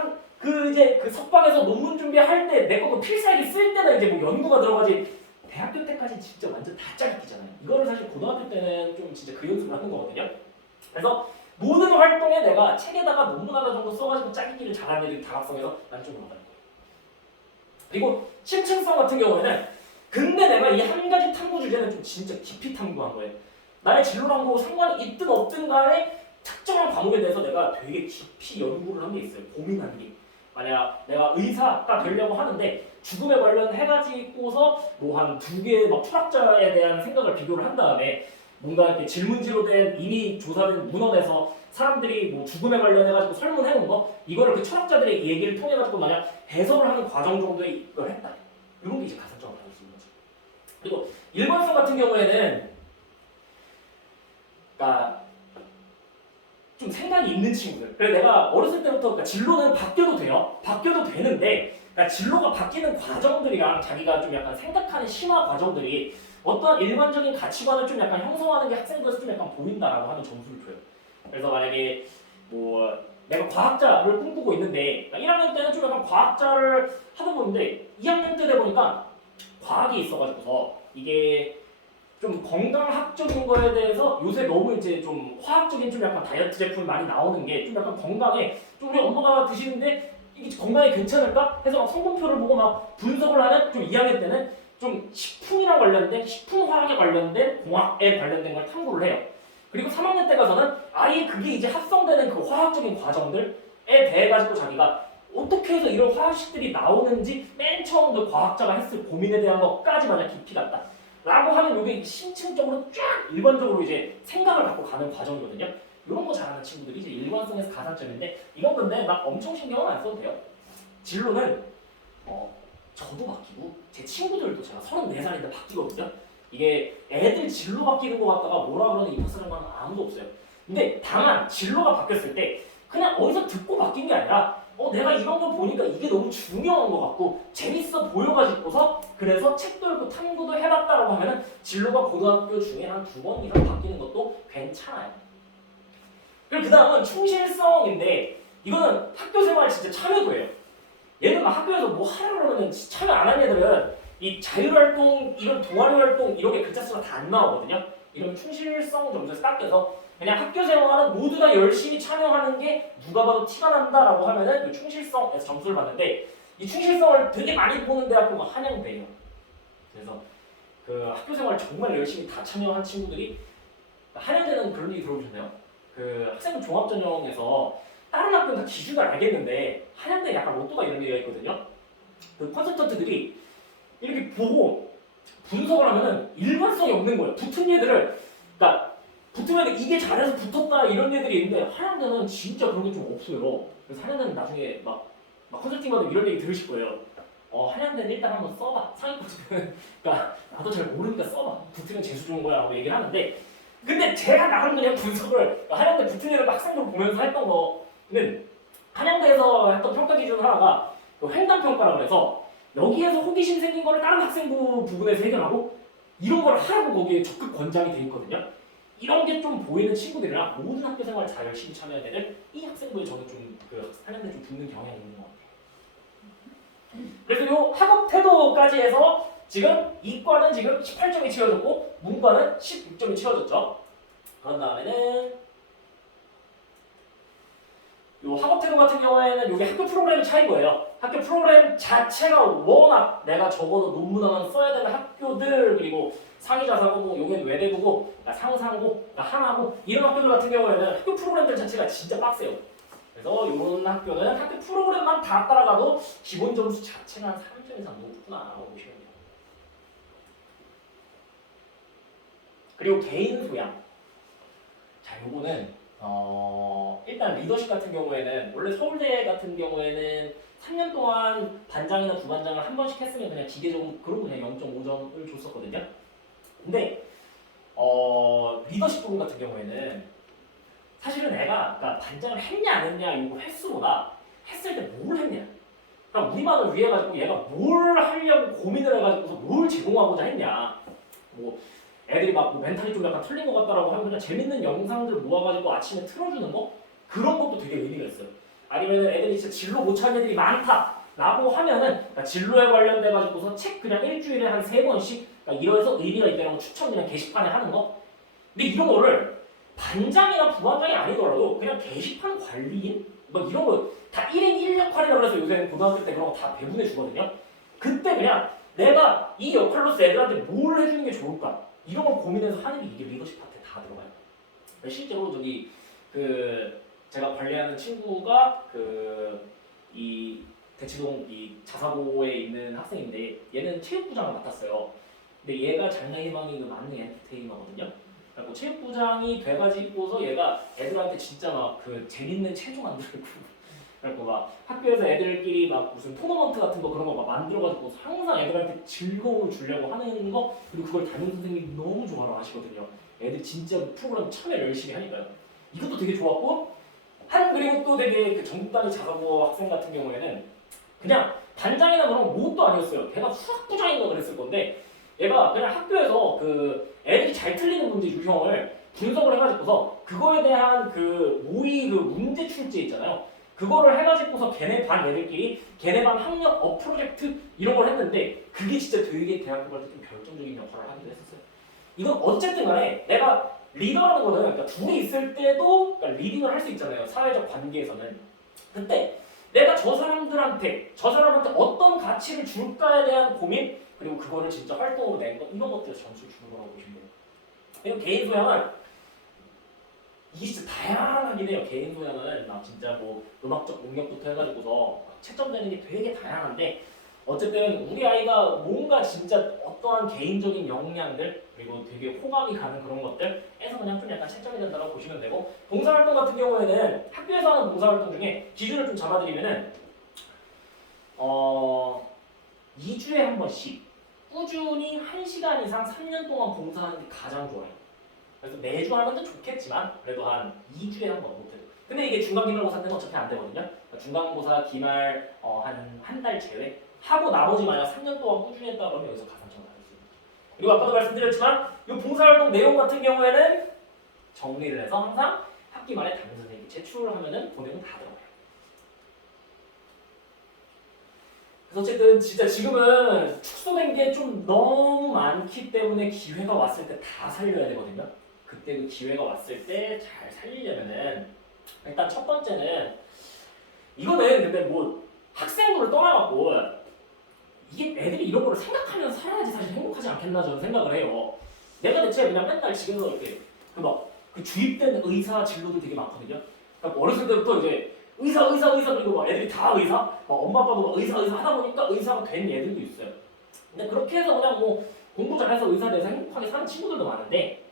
그 석박에서 논문 준비할 때 내 것도 필살기 쓸 때는 이제 뭐 연구가 들어가지 대학교 때까지 진짜 완전 다 짝이잖아요. 이거를 사실 고등학교 때는 좀 진짜 그 연습을 하는 거거든요. 그래서 모든 활동에 내가 책에다가 논문 하나 정도 써가지고 짜기기를 잘하는 애들이 다각성에서 만점을 받는 거예요. 그리고 심층성 같은 경우에는 근데 내가 이 한 가지 탐구 주제는 좀 진짜 깊이 탐구한 거예요. 나의 진로랑 뭐 상관이 있든 없든 간에 특정한 과목에 대해서 내가 되게 깊이 연구를 한 게 있어요. 고민한 게. 만약 내가 의사가 되려고 하는데 죽음에 관련해가지고서 뭐 한 두 개의 막 철학자에 대한 생각을 비교를 한 다음에 뭔가 이렇게 질문지로 된 이미 조사된 문헌에서 사람들이 뭐 죽음에 관련해가지고 설문해놓은 거 이거를 그 철학자들의 얘기를 통해가지고 만약 해석을 하는 과정 정도의 걸 했다. 이런 게 이제 가산점을 받을 수 있는 거죠. 그리고 일관성 같은 경우에는 그러니까 좀 생각이 있는 친구들. 그래서 내가 어렸을 때부터 그러니까 진로는 바뀌어도 돼요. 바뀌어도 되는데 그러니까 진로가 바뀌는 과정들이랑 자기가 좀 약간 생각하는 심화 과정들이 어떤 일반적인 가치관을 좀 약간 형성하는 게 학생들에서 좀 약간 보인다라고 하는 점수를 줘요. 그래서 만약에 뭐 내가 과학자를 꿈꾸고 있는데 1학년 때는 좀 약간 과학자를 하다 보는데 2학년 때 되보니까 과학이 있어가지고서 이게 좀 건강학적인 거에 대해서 요새 너무 이제 좀 화학적인 좀 약간 다이어트 제품이 많이 나오는 게 좀 약간 건강에 좀 우리 엄마가 드시는데 이게 건강에 괜찮을까 해서 막 성분표를 보고 막 분석을 하는 좀 2학년 때는 좀 식품이랑 관련된 식품화학에 관련된 공학에 관련된 걸 탐구를 해요. 그리고 3학년 때 가서는 아예 그게 이제 합성되는 그 화학적인 과정들에 대해 가지고 자기가 어떻게 해서 이런 화학식들이 나오는지 맨 처음 그 과학자가 했을 고민에 대한 것까지 만약 깊이 갔다 라고 하면 이게 심층적으로 쫙 일반적으로 이제 생각을 갖고 가는 과정이거든요. 이런 거 잘하는 친구들이 이제 일관성에서 가산점인데 이건 근데 막 엄청 신경은 안 써도 돼요. 진로는 저도 바뀌고 제 친구들도 제가 34살인데 바뀌거든요. 이게 애들 진로 바뀌는 거 같다가 뭐라 그러는 입학사정관은 아무도 없어요. 근데 다만 진로가 바뀌었을 때 그냥 어디서 듣고 바뀐 게 아니라 내가 이런 거 보니까 이게 너무 중요한 것 같고 재밌어 보여가지고서 그래서 책도 읽고 탐구도 해봤다라고 하면은 진로가 고등학교 중에 한 2번 이상 바뀌는 것도 괜찮아요. 그리고 그 다음은 충실성인데 이거는 학교생활 진짜 참여도예요. 얘는 막 학교에서 뭐 하라 그러면 참여 안 하는 애들은 이 자율활동, 이런 동아리활동 이런 게 글자 수가 다 안 나오거든요. 이런 충실성 점수에서 깎여서 그냥 학교생활은 모두 다 열심히 참여하는 게 누가 봐도 티가 난다라고 하면은 이 충실성에서 점수를 받는데 이 충실성을 되게 많이 보는 대학교가 한양대예요. 그래서 그 학교생활 정말 열심히 다 참여한 친구들이 한양대는 그런 얘기 들어보셨나요? 그 학생 종합전형에서 다른 학교는 다 기준을 알겠는데 한양대 약간 로또가 이런 얘기가 있거든요. 그 컨설턴트들이 이렇게 보고 분석을 하면은 일관성이 없는 거예요. 붙은 얘들을 그러니까 붙으면 이게 잘해서 붙었다 이런 애들이 있는데 한양대는 진짜 그런 게 좀 없어요. 그래서 한양대는 나중에 막 컨설팅 받으면 이런 얘기 들으실 거예요. 한양대는 일단 한번 써봐. 상위권이면 그러니까 나도 잘 모르니까 써봐. 붙으면 재수 좋은 거야 라고 얘기를 하는데 근데 제가 나름 그냥 분석을 한양대 붙은 애들 학생들 보면서 했던 거는 한양대에서 했던 평가 기준 하나가 그 횡단평가라고 해서 여기에서 호기심 생긴 거를 다른 학생부 부분에서 해결하고 이런 걸 하라고 거기에 적극 권장이 돼 있거든요. 이런 게 좀 보이는 친구들이랑 모든 학교 생활 다 열심히 참여하는 애들 이 학생부에 저는 좀그 한양대 좀 붙는 경향이 있는 것 같아요. 그래서 요 학업 태도까지 해서 지금 이과는 지금 18점이 채워졌고 문과는 16점이 채워졌죠. 그런 다음에는 요 학업 태도 같은 경우에는 이게 학교 프로그램의 차이인 거예요. 학교 프로그램 자체가 워낙 내가 적어도 논문 하나 써야 되는 학교들 그리고 상위자사고 요게 외대고고 상상고 하나고 이런 학교들 같은 경우에는 학교 프로그램들 자체가 진짜 빡세요. 그래서 이런 학교는 학교 프로그램만 다 따라가도 기본 점수 자체가 한 3점 이상 높구나라고 보시면 돼요. 그리고 개인 소양. 자, 요거는 일단 리더십 같은 경우에는 원래 서울대 같은 경우에는 3년 동안 반장이나 부반장을 한 번씩 했으면 그냥 기계적으로 그러고 그냥 0.5점을 줬었거든요. 근데 리더십 부분 같은 경우에는 사실은 애가 그러니까 반장을 했냐 안 했냐 이거 횟수보다 했을 때 뭘 했냐. 그러니까 우리만을 위해 가지고 얘가 뭘 하려고 고민을 해가지고서 뭘 제공하고자 했냐. 뭐 애들이 막뭐 멘탈이 좀 약간 틀린 것 같다라고 하면 그냥 재밌는 영상들 모아가지고 아침에 틀어주는 거 그런 것도 되게 의미가 있어요. 아니면은 애들이 진짜 진로 못 찾는 애들이 많다라고 하면은 그러니까 진로에 관련돼 가지고서 책 그냥 일주일에 한 3번씩 그러니까 이래서 의미가 있다는 추천 그냥 게시판에 하는 거. 근데 이런 거를 반장이나 부반장이 아니더라도 그냥 게시판 관리인 뭐 이런 거 다 1인 1역할이라고 해서 요새는 고등학교 때 그런 거 다 배분해 주거든요. 그때 그냥 내가 이 역할로서 애들한테 뭘 해주는 게 좋을까 이런 걸 고민해서 하는 게 이게 리더십 파트에 다 들어가요. 실제로 저기 그 제가 관리하는 친구가 그 이 대치동 이 자사고에 있는 학생인데 얘는 체육부장을 맡았어요. 근데 얘가 장래희망이 그 만능 엔터테이너거든요. 그리고 체육부장이 돼가지고서 얘가 애들한테 진짜 막 그 재밌는 체조 만들고 그리고 막 학교에서 애들끼리 막 무슨 토너먼트 같은 거 그런 거 막 만들어가지고 항상 애들한테 즐거움을 주려고 하는 거 그리고 그걸 담임 선생님이 너무 좋아라 하시거든요. 애들 진짜 프로그램 참여를 열심히 하니까요. 이것도 되게 좋았고 그리고 또 되게 그 전국 단위 자사고 학생 같은 경우에는 그냥 반장이나 그런 거 무엇도 아니었어요. 걔가 수학부장인가 그랬을 건데 얘가 그냥 학교에서 그 애들이 잘 틀리는 문제 유형을 분석을 해가지고서 그거에 대한 그 모의 그 문제 출제 있잖아요. 그거를 해가지고서 걔네 반 애들끼리 걔네 반 학력 프로젝트 이런 걸 했는데 그게 진짜 되게 대학교 갈 때 좀 결정적인 역할을 하기도 했었어요. 이건 어쨌든 간에 내가 리더라는 거는 그러니까 둘이 있을 때도 그러니까 리딩을 할 수 있잖아요. 사회적 관계에서는. 근데 내가 저 사람한테 어떤 가치를 줄까에 대한 고민 그리고 그거를 진짜 활동으로 낸 것 이런 것들을 점수를 주는 거라고 보시면 돼요. 그리고 개인 소양은 이게 진짜 다양하긴 해요. 개인 소양은 막 진짜 뭐 음악적 능력부터 해가지고서 채점되는 게 되게 다양한데 어쨌든 우리 아이가 뭔가 진짜 어떠한 개인적인 역량들 그리고 되게 호감이 가는 그런 것들에서 그냥 좀 약간 채점이 된다고 보시면 되고 봉사활동 같은 경우에는 학교에서 하는 봉사활동 중에 기준을 좀 잡아드리면은 2주에 한 번씩 꾸준히 1시간 이상 3년 동안 봉사하는 게 가장 좋아요. 그래서 매주 하는 것도 좋겠지만 그래도 한 2주에 한 번 못해도 근데 이게 중간기말고사 때는 어차피 안 되거든요. 그러니까 중간고사 기말 한 달 제외 하고 나머지 만약 3년 동안 꾸준히 했다 그러면 여기서 가산점 받을 수 있습니다. 그리고 아까도 말씀드렸지만 이 봉사활동 내용 같은 경우에는 정리를 해서 항상 학기 말에 담임 선생님께 제출을 하면은 보내면 다 들어가요. 그래서 어쨌든 진짜 지금은 축소된 게 좀 너무 많기 때문에 기회가 왔을 때 다 살려야 되거든요. 그때 그 기회가 왔을 때 잘 살리려면은 일단 첫 번째는 이거는 근데 뭐 학생부를 떠나갖고 이게 애들이 이런 거를 생각하면서 살아야지 사실 행복하지 않겠나 저는 생각을 해요. 내가 대체 그냥 맨날 집에서 이렇게 그 주입된 의사 진로도 되게 많거든요. 그러니까 어렸을 때부터 이제 의사 그리고 막 애들이 다 의사, 막 엄마 아빠도 막 의사 하다 보니까 의사가 된 애들도 있어요. 근데 그렇게 해서 그냥 뭐 공부 잘해서 의사 돼서 행복하게 사는 친구들도 많은데,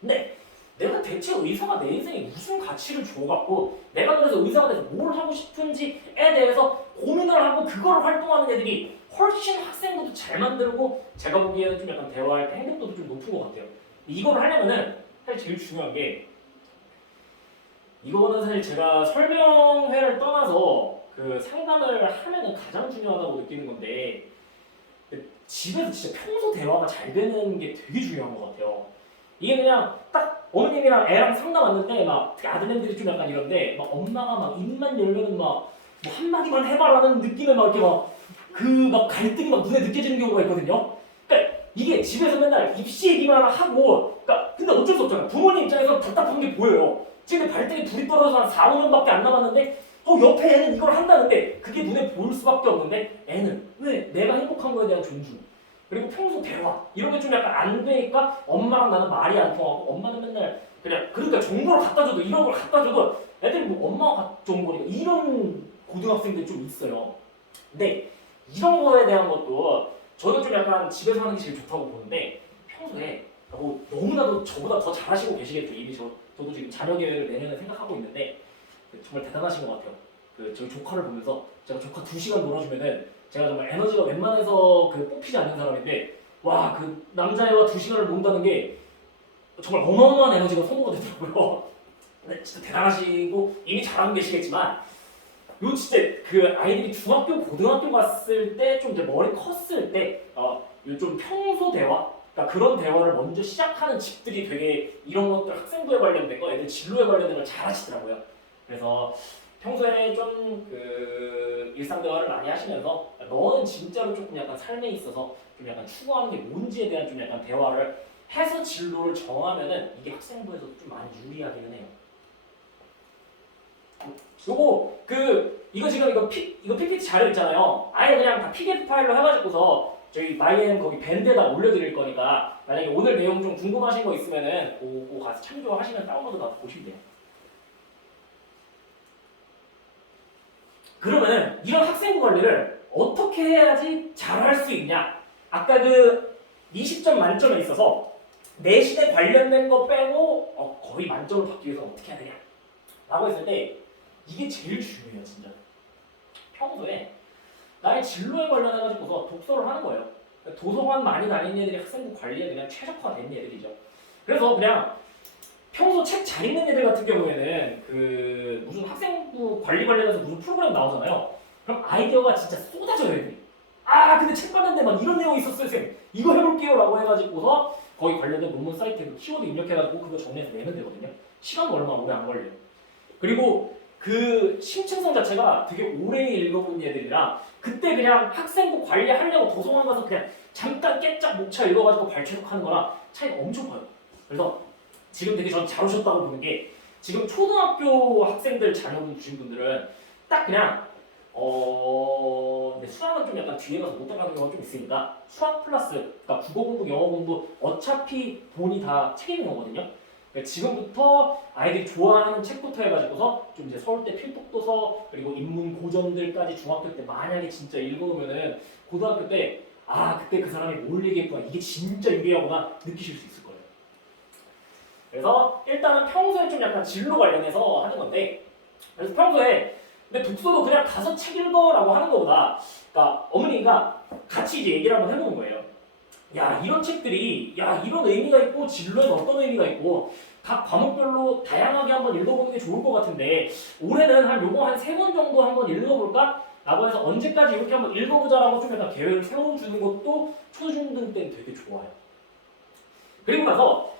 근데 내가 대체 의사가 내 인생에 무슨 가치를 줘갖고 내가 그래서 의사가 돼서 뭘 하고 싶은지에 대해서 고민을 하고 그걸 활동하는 애들이 훨씬 학생부도 잘 만들고 제가 보기에는 좀 약간 대화할 때 행복도도 좀 높은 것 같아요. 이거를 하려면은 사실 제일 중요한 게 이거는 사실 제가 설명회를 떠나서 그 상담을 하면은 가장 중요하다고 느끼는 건데 집에서 진짜 평소 대화가 잘 되는 게 되게 중요한 것 같아요. 이게 그냥 딱 어머님이랑 애랑 상담 왔는데 막 아들내미들이 좀 약간 이런데 막 엄마가 막 입만 열면은 막 뭐 한마디만 해봐라는 느낌에 막 이렇게 막 그 막 갈등이 막 눈에 느껴지는 경우가 있거든요. 그러니까 이게 집에서 맨날 입시 얘기만 하고 그러니까 근데 어쩔 수 없잖아요. 부모님 입장에서 답답한 게 보여요. 지금 발등에 불이 떨어져서 한 4, 5년밖에 안 남았는데 옆에 애는 이걸 한다는데 그게 눈에 보일 수밖에 없는데 애는 왜 내가 행복한 거에 대한 존중 그리고 평소 대화 이런 게 좀 약간 안 되니까 엄마랑 나는 말이 안 통하고 엄마는 맨날 그냥 그러니까 정보를 갖다 줘도 이런 걸 갖다 줘도 애들이 뭐 엄마가 좋은 거니까 이런 고등학생들이 좀 있어요. 근데 이런 거에 대한 것도 저는 좀 약간 집에서 하는 게 제일 좋다고 보는데 평소에 뭐 너무나도 저보다 더 잘하시고 계시겠죠. 이미 저도 지금 자녀 계획을 내년에 생각하고 있는데 정말 대단하신 것 같아요. 저희 조카를 보면서 제가 조카 2시간 놀아주면은 제가 정말 에너지가 웬만해서 뽑히지 않는 사람인데 와 그 남자애와 2시간을 논다는 게 정말 어마어마한 에너지가 소모가 되더라고요. 근데 진짜 대단하시고 이미 잘하고 계시겠지만 요 진짜 그 아이들이 중학교, 고등학교 갔을 때 좀 이제 머리 컸을 때 요 좀 평소 대화 그러니까 그런 대화를 먼저 시작하는 집들이 되게 이런 것들 학생부에 관련된 거, 애들 진로에 관련된 걸 잘 하시더라고요. 그래서 평소에 좀 그 일상 대화를 많이 하시면서 너는 진짜로 조금 약간 삶에 있어서 좀 약간 추구하는 게 뭔지에 대한 좀 약간 대화를 해서 진로를 정하면은 이게 학생부에서도 좀 많이 유리하기는 해요. 요거 이거 지금 이거 PPT 자료 있잖아요. 아예 그냥 다 PDF 파일로 해가지고서 저희 마이엠 거기 밴드에다 올려드릴 거니까 만약에 오늘 내용 좀 궁금하신 거 있으면은 그거 가서 참조하시면 다운로드 받아 보시면 돼요. 그러면은 이런 학생부 관리를 어떻게 해야지 잘할 수 있냐? 아까 20점 만점에 있어서 내신에 관련된 거 빼고 거의 만점을 받기 위해서 어떻게 해야 되냐? 라고 했을 때 이게 제일 중요해요, 진짜. 평소에 나의 진로에 관련해가지고서 독서를 하는 거예요. 도서관 많이 다니는 애들이 학생부 관리에 그냥 최적화된 애들이죠. 그래서 그냥 평소 책 잘 읽는 애들 같은 경우에는 무슨 학생부 관리 관련해서 무슨 프로그램 나오잖아요. 그럼 아이디어가 진짜 쏟아져요, 애들이. 근데 책 봤는데 막 이런 내용이 있었어요, 쌤. 이거 해볼게요 라고 해가지고서 거기 관련된 논문 사이트에 키워드 입력해가지고 그거 정리해서 내면 되거든요. 시간도 얼마 오래 안 걸려요. 그리고 그 심층성 자체가 되게 오래 읽어본 애들이라 그때 그냥 학생부 관리하려고 도서관 가서 그냥 잠깐 깨짝 목차 읽어가지고 발췌하는 거랑 차이가 엄청 커요. 그래서 지금 되게 전 잘 오셨다고 보는 게 지금 초등학교 학생들 자녀분 주신 분들은 딱 그냥 근데 수학은 좀 약간 뒤에 가서 못 따라가는 경우가 좀 있으니까 수학 플러스 그러니까 국어 공부, 영어 공부 어차피 본이 다 책 있는 거거든요. 그러니까 지금부터 아이들이 좋아하는 책부터 해가지고서 좀 이제 서울대 필독도서 그리고 인문 고전들까지 중학교 때 만약에 진짜 읽어놓으면은 고등학교 때 그때 그 사람이 뭘 얘기했구나 이게 진짜 유리하구나 느끼실 수 있을 거예요. 그래서 일단은 평소에 좀 약간 진로 관련해서 하는 건데 그래서 평소에 근데 독서도 그냥 가서 책 읽어라고 하는 것보다 그러니까 어머니가 같이 이제 얘기를 한번 해보는 거예요. 야 이런 책들이 야 이런 의미가 있고 진로에는 어떤 의미가 있고 각 과목별로 다양하게 한번 읽어보는 게 좋을 것 같은데 올해는 한 요거 한 3권 정도 한번 읽어볼까? 라고 해서 언제까지 이렇게 한번 읽어보자라고 좀 약간 계획을 세워주는 것도 초중등 때는 되게 좋아요. 그리고 나서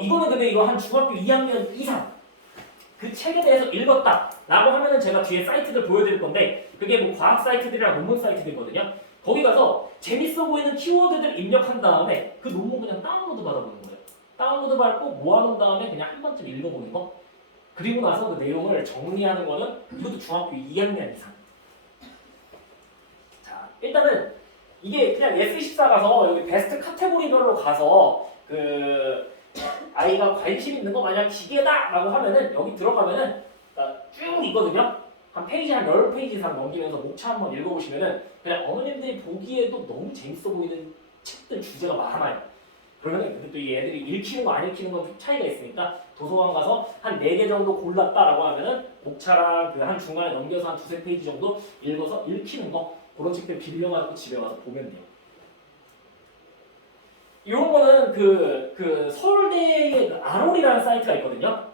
이거는 근데 이거 한 중학교 2학년 이상 그 책에 대해서 읽었다 라고 하면은 제가 뒤에 사이트들 보여드릴 건데 그게 뭐 과학 사이트들이랑 논문 사이트들이거든요. 거기 가서 재밌어 보이는 키워드들 입력한 다음에 그 논문 그냥 다운로드 받아보는 거예요. 다운로드 받고 모아놓은 다음에 그냥 한 번쯤 읽어보는 거. 그리고 나서 그 내용을 정리하는 거는 이것도 중학교 2학년 이상. 자, 일단은 이게 그냥 S24 가서 여기 베스트 카테고리별로 가서 그 아이가 관심 있는 거 만약 기계다 라고 하면은 여기 들어가면은 쭉 있거든요. 한 페이지 한 10페이지 이상 넘기면서 목차 한번 읽어보시면은 그냥 어머님들이 보기에도 너무 재밌어 보이는 책들 주제가 많아요. 그러면 근데 또 이 애들이 읽히는 거 안 읽히는 건 좀 차이가 있으니까 도서관 가서 한 4개 정도 골랐다라고 하면은 목차랑 그 한 중간에 넘겨서 한 2-3페이지 정도 읽어서 읽히는 거 그런 책들 빌려가지고 집에 와서 보면 돼요. 이런 거는 그 서울대의 그 아롤이라는 사이트가 있거든요.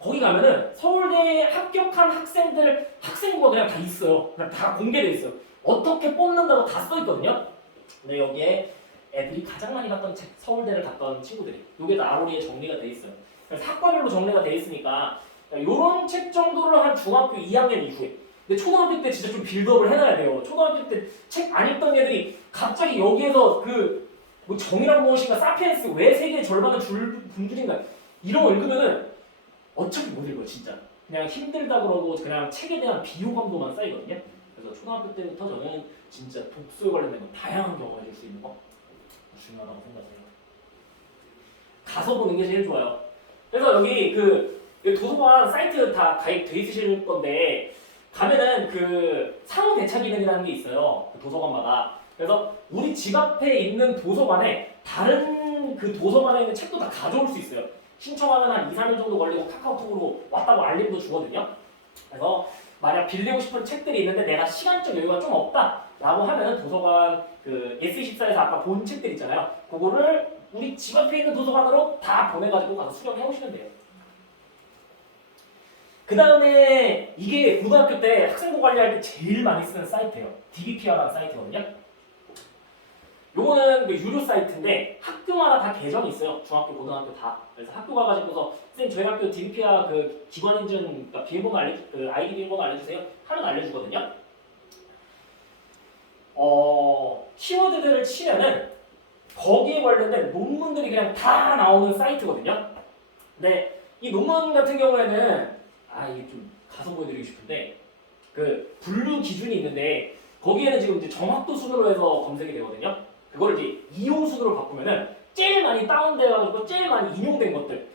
거기 가면은 서울대에 합격한 학생들 학생부가 그냥 다 있어요. 그냥 다 공개돼 있어요. 어떻게 뽑는다고 다 써 있거든요. 근데 여기에 애들이 가장 많이 갔던 책, 서울대를 갔던 친구들이 이게 다 아롤이에 정리가 돼 있어요. 그래서 학과별로 정리가 돼 있으니까 이런 책 정도를 한 중학교 2학년 이후에 근데 초등학교 때 진짜 좀 빌드업을 해놔야 돼요. 초등학교 때 책 안 읽던 애들이 갑자기 여기에서 뭐 정의란 무엇인가, 사피엔스, 왜 세계의 절반은 굶주린가 이런 거 읽으면은 어차피 못 읽어요 진짜. 그냥 힘들다 그러고 그냥 책에 대한 비호감도만 쌓이거든요. 그래서 초등학교 때부터 저는 진짜 독서에 관련된 거 다양한 경험을 할 수 있는 거 중요하다고 생각해요. 가서 보는 게 제일 좋아요. 그래서 여기 그 도서관 사이트 다 가입돼 있으실 건데 가면은 그 상호 대차 기능이라는 게 있어요. 그 도서관마다. 그래서 우리 집 앞에 있는 도서관에 다른 그 도서관에 있는 책도 다 가져올 수 있어요. 신청하면 한 2-3일 정도 걸리고 카카오톡으로 왔다고 알림도 주거든요. 그래서 만약 빌리고 싶은 책들이 있는데 내가 시간적 여유가 좀 없다 라고 하면은 도서관 그 S24에서 아까 본 책들 있잖아요. 그거를 우리 집 앞에 있는 도서관으로 다 보내가지고 가서 수령해 오시면 돼요. 그 다음에 이게 고등학교 때 학생부 관리할 때 제일 많이 쓰는 사이트예요. DBPR라는 사이트거든요. 요거는 그 유료 사이트인데 학교마다 다 계정이 있어요. 중학교, 고등학교 다. 그래서 학교 가가지고서 선생님 저희 학교 DBPR 그 기관 인증 그러니까 비밀번호 그 아이디 비밀번호 알려주세요. 하면 알려주거든요. 키워드들을 치면은 거기에 관련된 논문들이 그냥 다 나오는 사이트거든요. 근데 이 논문 같은 경우에는 이게 좀 가서 보여드리고 싶은데 그 분류 기준이 있는데 거기에는 지금 이제 정확도 순으로 해서 검색이 되거든요. 그거를 이제 이용 순으로 바꾸면은 제일 많이 다운돼가지고 제일 많이 인용된 것들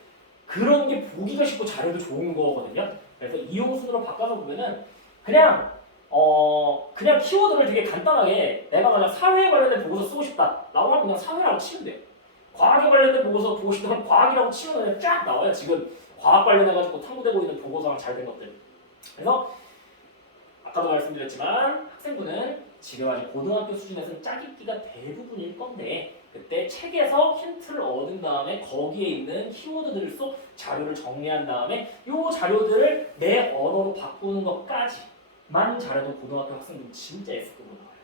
그런 게 보기가 쉽고 자료도 좋은 거거든요. 그래서 이용 순으로 바꿔서 보면은 그냥 키워드를 되게 간단하게 내가 만약 사회에 관련된 보고서 쓰고 싶다라고 하면 그냥 사회라고 치면 돼요. 과학에 관련된 보고서 보고 싶다면 과학이라고 치면 그냥 쫙 나와요. 지금 과학 관련해가지고 탐구되고 있는 보고서랑 잘 된 것들. 그래서 아까도 말씀드렸지만 학생부는 지금 아직 고등학교 수준에서는 짜깁기가 대부분일 건데 그때 책에서 힌트를 얻은 다음에 거기에 있는 키워드들을 써 자료를 정리한 다음에 이 자료들을 내 언어로 바꾸는 것까지만 잘해도 고등학교 학생들은 진짜 S급으로 나와요.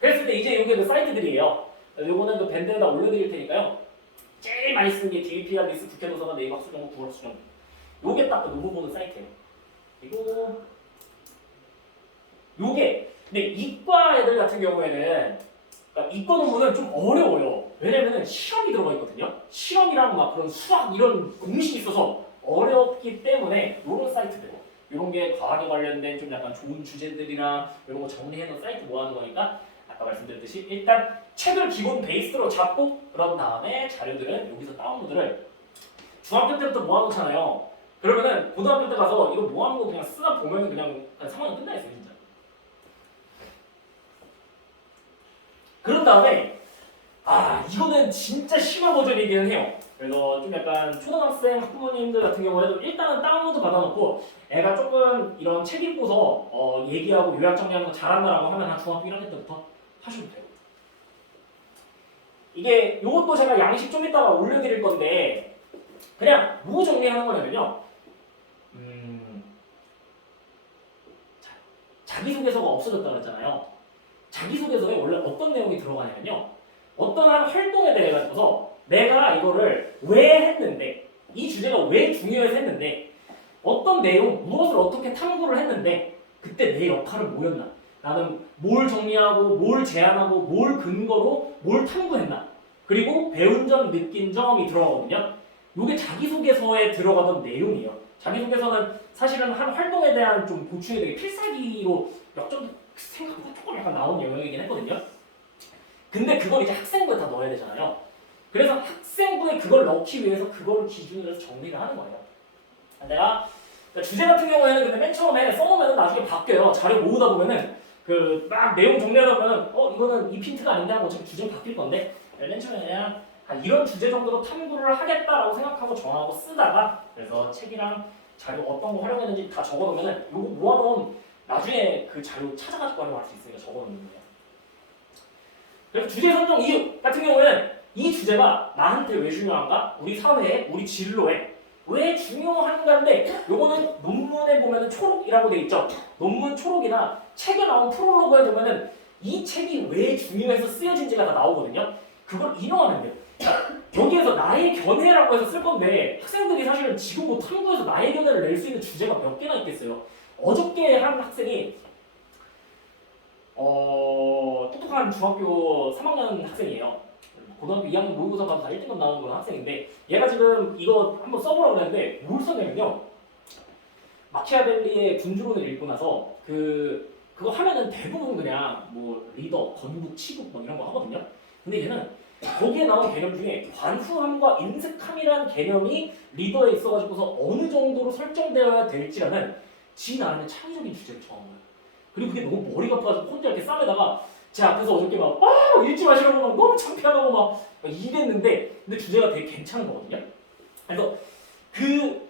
그랬을 때 이제 이게 그 사이트들이에요. 요거는 그 밴드에다 올려드릴 테니까요. 제일 많이 쓰는 게 DBPR 리스 국회도서관 네이버 학술연구 국어학술연구 요게 딱 그 논문 보는 사이트예요. 그리고 요게 근데 이과 애들 같은 경우에는 그러니까 이과 논문은 좀 어려워요. 왜냐면은 실험이 들어가 있거든요. 실험이랑 막 그런 수학 이런 공식이 있어서 어렵기 때문에 이런 사이트들, 이런 게 과학에 관련된 좀 약간 좋은 주제들이나 이런 거 정리해놓은 사이트 모아놓은 거니까 아까 말씀드렸듯이 일단 책을 기본 베이스로 잡고 그런 다음에 자료들은 여기서 다운로드를 중학교 때부터 모아놓잖아요. 그러면은 고등학교 때 가서 이거 모아놓은 거 그냥 쓰다 보면 그냥 한 3학년 끝나 있어요 진짜. 그런 다음에 이거는 진짜 심한 버전이기는 해요. 그래서 좀 약간 초등학생 학부모님들 같은 경우에도 일단은 다운로드 받아놓고 애가 조금 이런 책 읽고서 얘기하고 요약 정리하는 거 잘한다라고 하면 한 중학교 1학년 때부터 하셔도 돼요. 이게 요것도 제가 양식 좀 이따가 올려드릴 건데 그냥 뭐 정리하는 거냐면요. 자기소개서가 없어졌다 그랬잖아요. 자기소개서에 원래 어떤 내용이 들어가냐면요. 어떤 한 활동에 대해 가지고서 내가 이거를 왜 했는데 이 주제가 왜 중요해서 했는데 어떤 내용, 무엇을 어떻게 탐구를 했는데 그때 내 역할은 뭐였나? 나는 뭘 정리하고 뭘 제안하고 뭘 근거로 뭘 탐구했나? 그리고 배운 점, 느낀 점이 들어가거든요. 이게 자기소개서에 들어가던 내용이에요. 자기소개서는 사실은 한 활동에 대한 좀 보충이 되게 필살기로 몇 점 생각보다 조금 약간 나온 영역이긴 했거든요. 근데 그걸 이제 학생부에 다 넣어야 되잖아요. 그래서 학생부에 그걸 넣기 위해서 그걸 기준으로 해서 정리를 하는 거예요. 내가 주제 같은 경우에는 근데 맨 처음에 써놓으면 나중에 바뀌어요. 자료 모으다 보면은 그 막 내용 정리하다 보면은 이거는 이 핀트가 아닌데 하고 어차피 주제가 바뀔 건데 맨 처음에 그냥 이런 주제 정도로 탐구를 하겠다라고 생각하고 정하고 쓰다가 그래서 책이랑 자료 어떤 거 활용했는지 다 적어놓으면은 요거 모아놓으면 나중에 그 자료 찾아가지고 활용할 수 있으니까 적어놓는 거예요. 그래서 주제 선정 이유 같은 경우에는 이 주제가 나한테 왜 중요한가? 우리 사회에, 우리 진로에 왜 중요한가인데 요거는 논문에 보면은 초록이라고 돼 있죠. 논문 초록이나 책에 나온 프롤로그에 보면은 이 책이 왜 중요해서 쓰여진지가 다 나오거든요. 그걸 인용하면 돼요. 여기에서 나의 견해라고 해서 쓸 건데 학생들이 사실은 지금 뭐 탐구해서 나의 견해를 낼 수 있는 주제가 몇 개나 있겠어요. 어저께 한 학생이 똑똑한 중학교 3학년 학생이에요. 고등학교 2학년 모의고사 봐서 다 1등급 나오는 그런 학생인데 얘가 지금 이거 한번 써보라고 그랬는데 뭘 썼냐면요. 마키아벨리의 군주론을 읽고 나서 그거 하면은 대부분 그냥 뭐 리더, 건국, 치국 뭐 이런 거 하거든요. 근데 얘는 거기에 나온 개념 중에 관후함과 인색함이라는 개념이 리더에 있어가지고서 어느 정도로 설정되어야 될지라는 지 나름의 창의적인 주제를 정한 거예요. 그리고 그게 너무 머리가 아파가지고 혼자 이렇게 싸매다가 제 앞에서 어저께 막 읽지 마시라고 막 너무 창피하다고 막 이랬는데 근데 주제가 되게 괜찮은 거거든요. 그래서 그러니까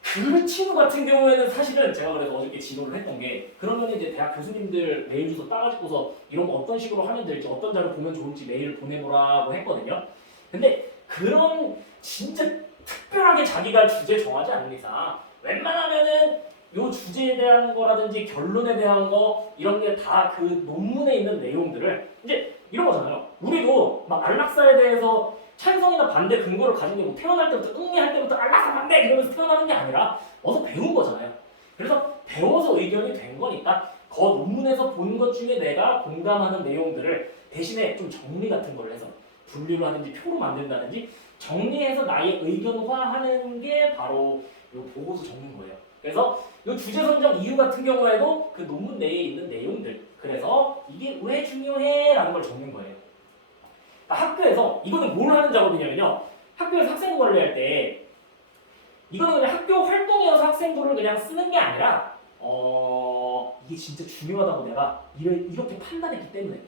그 친구 같은 경우에는 사실은 제가 그래서 어저께 지도를 했던 게 그러면 이제 대학 교수님들 메일 주소 따가지고서 이런 거 어떤 식으로 하면 될지 어떤 자료 보면 좋을지 메일 보내보라고 했거든요. 근데 그런 진짜 특별하게 자기가 주제 정하지 않는 이상 웬만하면은 요 주제에 대한 거라든지 결론에 대한 거 이런 게 다 그 논문에 있는 내용들을 이제 이런 거잖아요. 우리도 막 안락사에 대해서 찬성이나 반대 근거를 가진 게 뭐 태어날 때부터 응애할 때부터 안락사 반대 이러면서 태어나는 게 아니라 어서 배운 거잖아요. 그래서 배워서 의견이 된 거니까 그 논문에서 본 것 중에 내가 공감하는 내용들을 대신에 좀 정리 같은 걸 해서 분류를 하든지 표로 만든다든지 정리해서 나의 의견화하는 게 바로 요 보고서 적는 거예요. 그래서 이 주제 선정 이유 같은 경우에도 그 논문 내에 있는 내용들 그래서 이게 왜 중요해? 라는 걸 적는 거예요. 그러니까 학교에서 이거는 뭘 하는 작업이냐면요. 학교에서 학생부 관리할 때 이거는 그냥 학교 활동이어서 학생부를 그냥 쓰는 게 아니라 이게 진짜 중요하다고 내가 이렇게 판단했기 때문에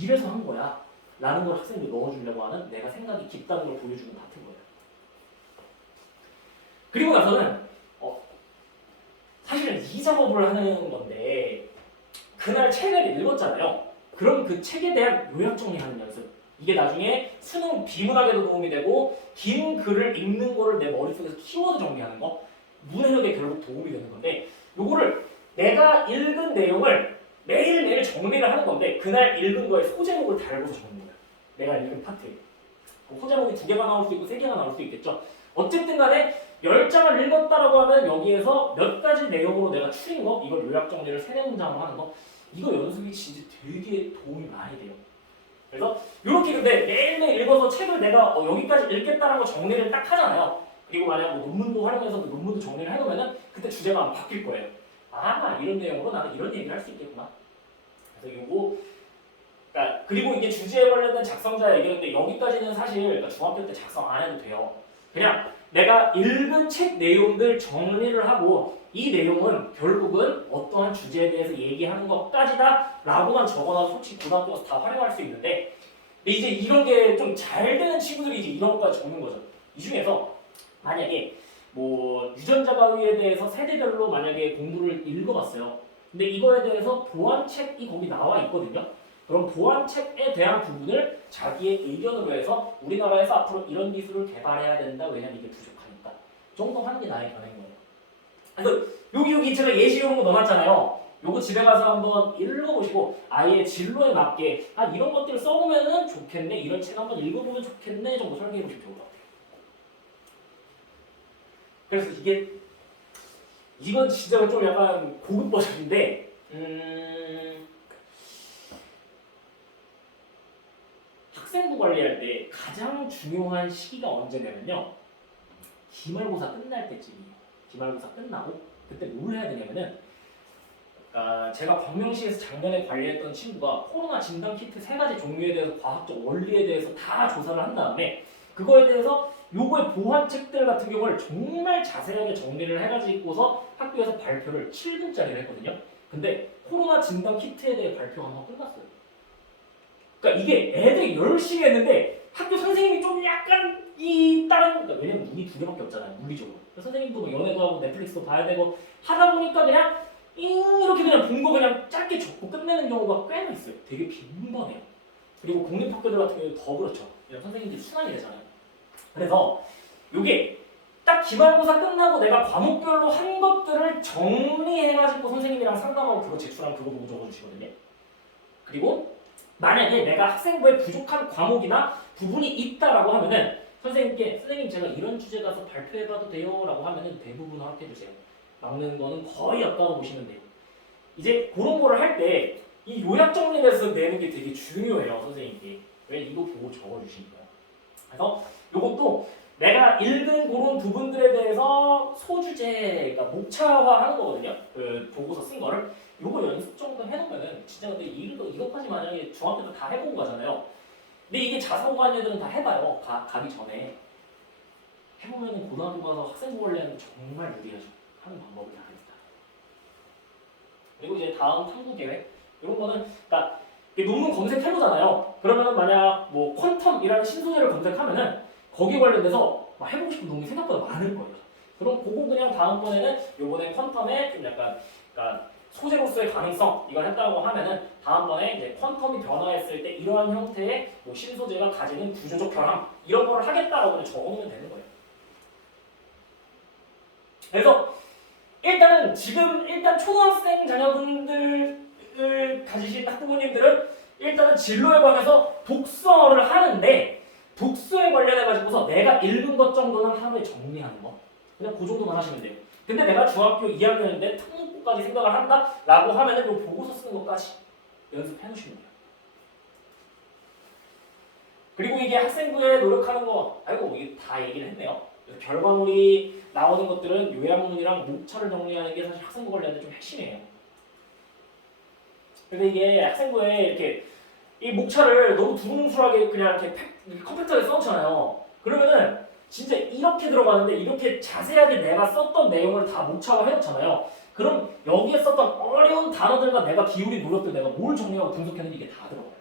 이래서 한 거야 라는 걸 학생들 넣어주려고 하는 내가 생각이 깊다는 걸 보여주는 같은 거예요. 그리고 나서는 사실은 이 작업을 하는 건데 그날 책을 읽었잖아요. 그럼 그 책에 대한 요약 정리하는 연습. 이게 나중에 수능 비문학에도 도움이 되고 긴 글을 읽는 거를 내 머릿속에서 키워드 정리하는 거 문해력에 결국 도움이 되는 건데 요거를 내가 읽은 내용을 매일매일 정리를 하는 건데 그날 읽은 거에 소제목을 달고서 적는 거예요. 내가 읽은 파트에. 소제목이 2개가 나올 수 있고 3개가 나올 수 있겠죠. 어쨌든 간에 10장을 읽었다라고 하면 여기에서 몇 가지 내용으로 내가 추린 거 이걸 요약 정리를 3-4문장으로 하는 거 이거 연습이 진짜 되게 도움이 많이 돼요. 그래서 이렇게 근데 매일매일 읽어서 책을 내가 여기까지 읽겠다는 거 정리를 딱 하잖아요. 그리고 만약 뭐 논문도 활용해서 그 논문도 정리를 해놓으면은 그때 주제가 안 바뀔 거예요. 아, 이런 내용으로 나는 이런 얘기를 할 수 있겠구나. 그래서 요거 그러니까 그리고 이게 주제에 관련된 작성자 얘기인데 여기까지는 사실 그러니까 중학교 때 작성 안 해도 돼요. 그냥 내가 읽은 책 내용들 정리를 하고 이 내용은 결국은 어떠한 주제에 대해서 얘기하는 것까지다 라고만 적어놔도 솔직히 고등학교에서 다 활용할 수 있는데 근데 이제 이런 게 좀 잘 되는 친구들이 이제 이런 것까지 적는 거죠. 이 중에서 만약에 뭐 유전자 가위에 대해서 세대별로 만약에 공부를 읽어봤어요. 근데 이거에 대해서 보완책이 거기 나와 있거든요. 그럼 보완책에 대한 부분을 자기의 의견으로 해서 우리나라에서 앞으로 이런 기술을 개발해야 된다. 왜냐면 이게 부족하니까. 정도 하는 게 나의 견해인 거예요. 그래서 여기 제가 예시 이런 거 넣어놨잖아요. 요거 집에 가서 한번 읽어보시고 아예 진로에 맞게 아 이런 것들을 써보면은 좋겠네. 이런 책 한번 읽어보면 좋겠네 정도 설계해보시면 좋을 것 같아요. 그래서 이건 진짜 좀 약간 고급 버전인데 학생부 관리할 때 가장 중요한 시기가 언제냐면요. 기말고사 끝날 때쯤이에요. 기말고사 끝나고 그때 뭘 해야 되냐면은 제가 광명시에서 작년에 관리했던 친구가 코로나 진단 키트 3가지 종류에 대해서 과학적 원리에 대해서 다 조사를 한 다음에 그거에 대해서 요거의 보완책들 같은 경우를 정말 자세하게 정리를 해가지고서 학교에서 발표를 7분짜리를 했거든요. 근데 코로나 진단 키트에 대해 발표가 한번 끝났어요. 그러니까 이게 애들이 열심히 했는데 학교 선생님이 좀 약간 그러니까 왜냐면 눈이 2개밖에 없잖아요. 물리적으로. 선생님도 뭐 연애도 하고 넷플릭스도 봐야 되고 하다 보니까 그냥 이렇게 그냥 본 거 그냥 짧게 적고 끝내는 경우가 꽤나 있어요. 되게 빈번해요. 그리고 공립학교들 같은 경우는 더 그렇죠. 선생님들이 순환이잖아요. 그래서 이게 딱 기말고사 끝나고 내가 과목별로 한 것들을 정리해가지고 선생님이랑 상담하고 그거 제출하면 그거 보고 적어주시거든요. 그리고 만약에 내가 학생부에 부족한 과목이나 부분이 있다라고 하면은 선생님께 선생님 제가 이런 주제 가서 발표해봐도 돼요? 라고 하면은 대부분 허락해주세요. 막는 거는 거의 없다고 보시면 돼요. 이제 그런 거를 할 때 이 요약 정리를 해서 내는 게 되게 중요해요. 선생님께. 왜 이거 보고 적어주시니까요. 그래서 이것도 내가 읽은 그런 부분들에 대해서 소주제, 그러니까 목차화하는 거거든요. 그 보고서 쓴 거를 요거 연습 정도 해놓으면은 진짜 근데 이것까지 만약에 중학교 때 다 해본 거잖아요. 근데 이게 자사고 가는 애들은 다 해봐요. 가기 전에 해보면은 고등학교 가서 학생부 관리하는 게 정말 유리하죠. 하는 방법이 다 있다. 그리고 이제 다음 탐구 계획 이런 거는 그러니까 논문 검색해보잖아요. 그러면은 만약 뭐 퀀텀이라는 신소재를 검색하면은 거기에 관련돼서 막 해보고 싶은 논문이 생각보다 많을 거예요. 그럼 그거 그냥 다음번에는 요번에 퀀텀에 좀 약간 그러니까 소재로서의 가능성 이걸 했다고 하면은 다음번에 이제 퀀텀이 변화했을 때 이러한 형태의 뭐 신소재가 가지는 구조적 변화 이런 거를 하겠다라고 그냥 적어놓으면 되는 거예요. 그래서 일단은 지금 초등학생 자녀분들을 가지신 학부모님들은 일단은 진로에 관해서 독서를 하는데 독서에 관련해가지고서 내가 읽은 것 정도는 하루에 정리하는 거 그냥 그 정도만 하시면 돼요. 근데 내가 중학교 2학년인데 특목고까지 생각을 한다라고 하면은 이 보고서 쓰는 것까지 연습해 놓으시면 돼요. 그리고 이게 학생부에 노력하는 거 아이고 이게 다 얘기를 했네요. 그래서 결과물이 나오는 것들은 요약문이랑 목차를 정리하는 게 사실 학생부 관련된 좀 핵심이에요. 근데 이게 학생부에 이렇게 이 목차를 너무 두루뭉술하게 그냥 이렇게 컴팩트하게 써놓잖아요. 그러면은 진짜 이렇게 들어가는데 이렇게 자세하게 내가 썼던 내용을 다 목차화 해놓잖아요. 그럼 여기에 썼던 어려운 단어들과 내가 기울인 노력들 내가 뭘 정리하고 분석했는지 이게 다 들어가요.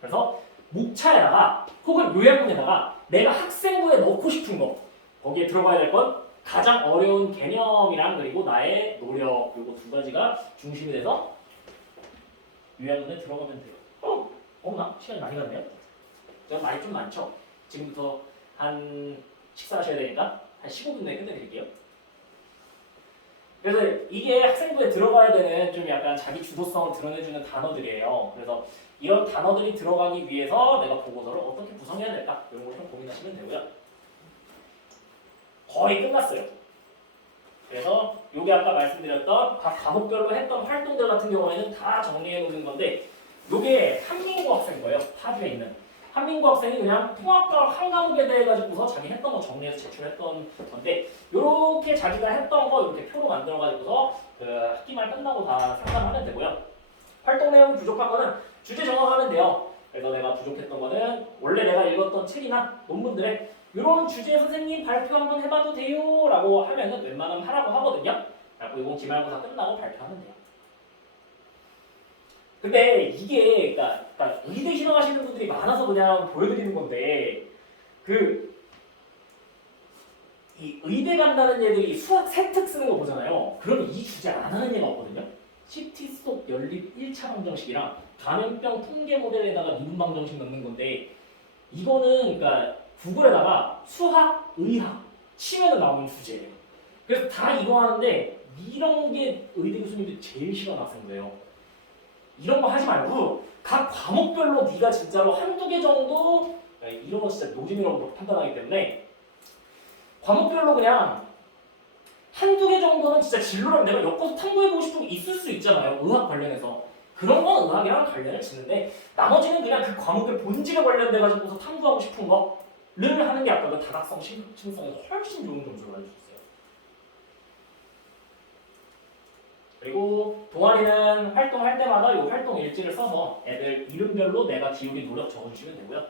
그래서 목차에다가 혹은 요약문에다가 내가 학생부에 넣고 싶은 거 거기에 들어가야 될 건 가장 어려운 개념이랑 그리고 나의 노력 이거 두 가지가 중심이 돼서 요약문에 들어가면 돼요. 없나? 시간이 많이 갔네요. 제가 말이 좀 많죠? 지금부터 한 식사하셔야 되니까 한 15분 내에 끝내드릴게요. 그래서 이게 학생부에 들어가야 되는 좀 약간 자기 주도성을 드러내주는 단어들이에요. 그래서 이런 단어들이 들어가기 위해서 내가 보고서를 어떻게 구성해야 될까? 이런 걸 좀 고민하시면 되고요. 거의 끝났어요. 그래서 요게 아까 말씀드렸던 각 과목별로 했던 활동들 같은 경우에는 다 정리해 놓는 건데 요게 한민구 학생 거예요. 파주에 있는 한민구 학생이 그냥 통합과 한 과목에 대해 가지고서 자기 했던 거 정리해서 제출했던 건데 요렇게 자기가 했던 거 이렇게 표로 만들어 가지고서 그 학기말 끝나고 다 상담하면 되고요. 활동 내용이 부족한 거는 주제 정하면 돼요. 그래서 내가 부족했던 거는 원래 내가 읽었던 책이나 논문들에 이런 주제 선생님 발표 한번 해봐도 돼요 라고 하면은 웬만하면 하라고 하거든요. 그리고 이건 기말고사 끝나고 발표하면 돼요. 근데 이게 그러니까 의대 신청하시는 분들이 많아서 그냥 보여드리는 건데 이 의대 간다는 애들이 수학 세특 쓰는 거 보잖아요. 그러면 이 주제 안 하는 애가 없거든요. CT 속 연립 1차 방정식이랑 감염병 통계 모델에다가 미분 방정식 넣는 건데 이거는 그러니까 구글에다가 수학, 의학 치면은 나오는 주제예요. 그래서 다 이거 하는데 이런 게 의대 교수님들이 제일 싫어하는 학생들이에요. 이런 거 하지 말고 각 과목별로 네가 진짜로 한두 개 정도 이런 거 진짜 노잼이라고 판단하기 때문에 과목별로 그냥 한두 개 정도는 진짜 진로랑 내가 엮어서 탐구해보고 싶은 게 있을 수 있잖아요. 의학 관련해서. 그런 건 의학이랑 관련을 짓는데 나머지는 그냥 그 과목의 본질에 관련돼가지고서 탐구하고 싶은 거를 하는 게 아까 그 다각성, 심층성에서 훨씬 좋은 점수를 가지고 있어요. 그리고 동아리는 활동할 때마다 이 활동 일지를 써서 애들 이름별로 내가 기울인 노력 적어주시면 되고요.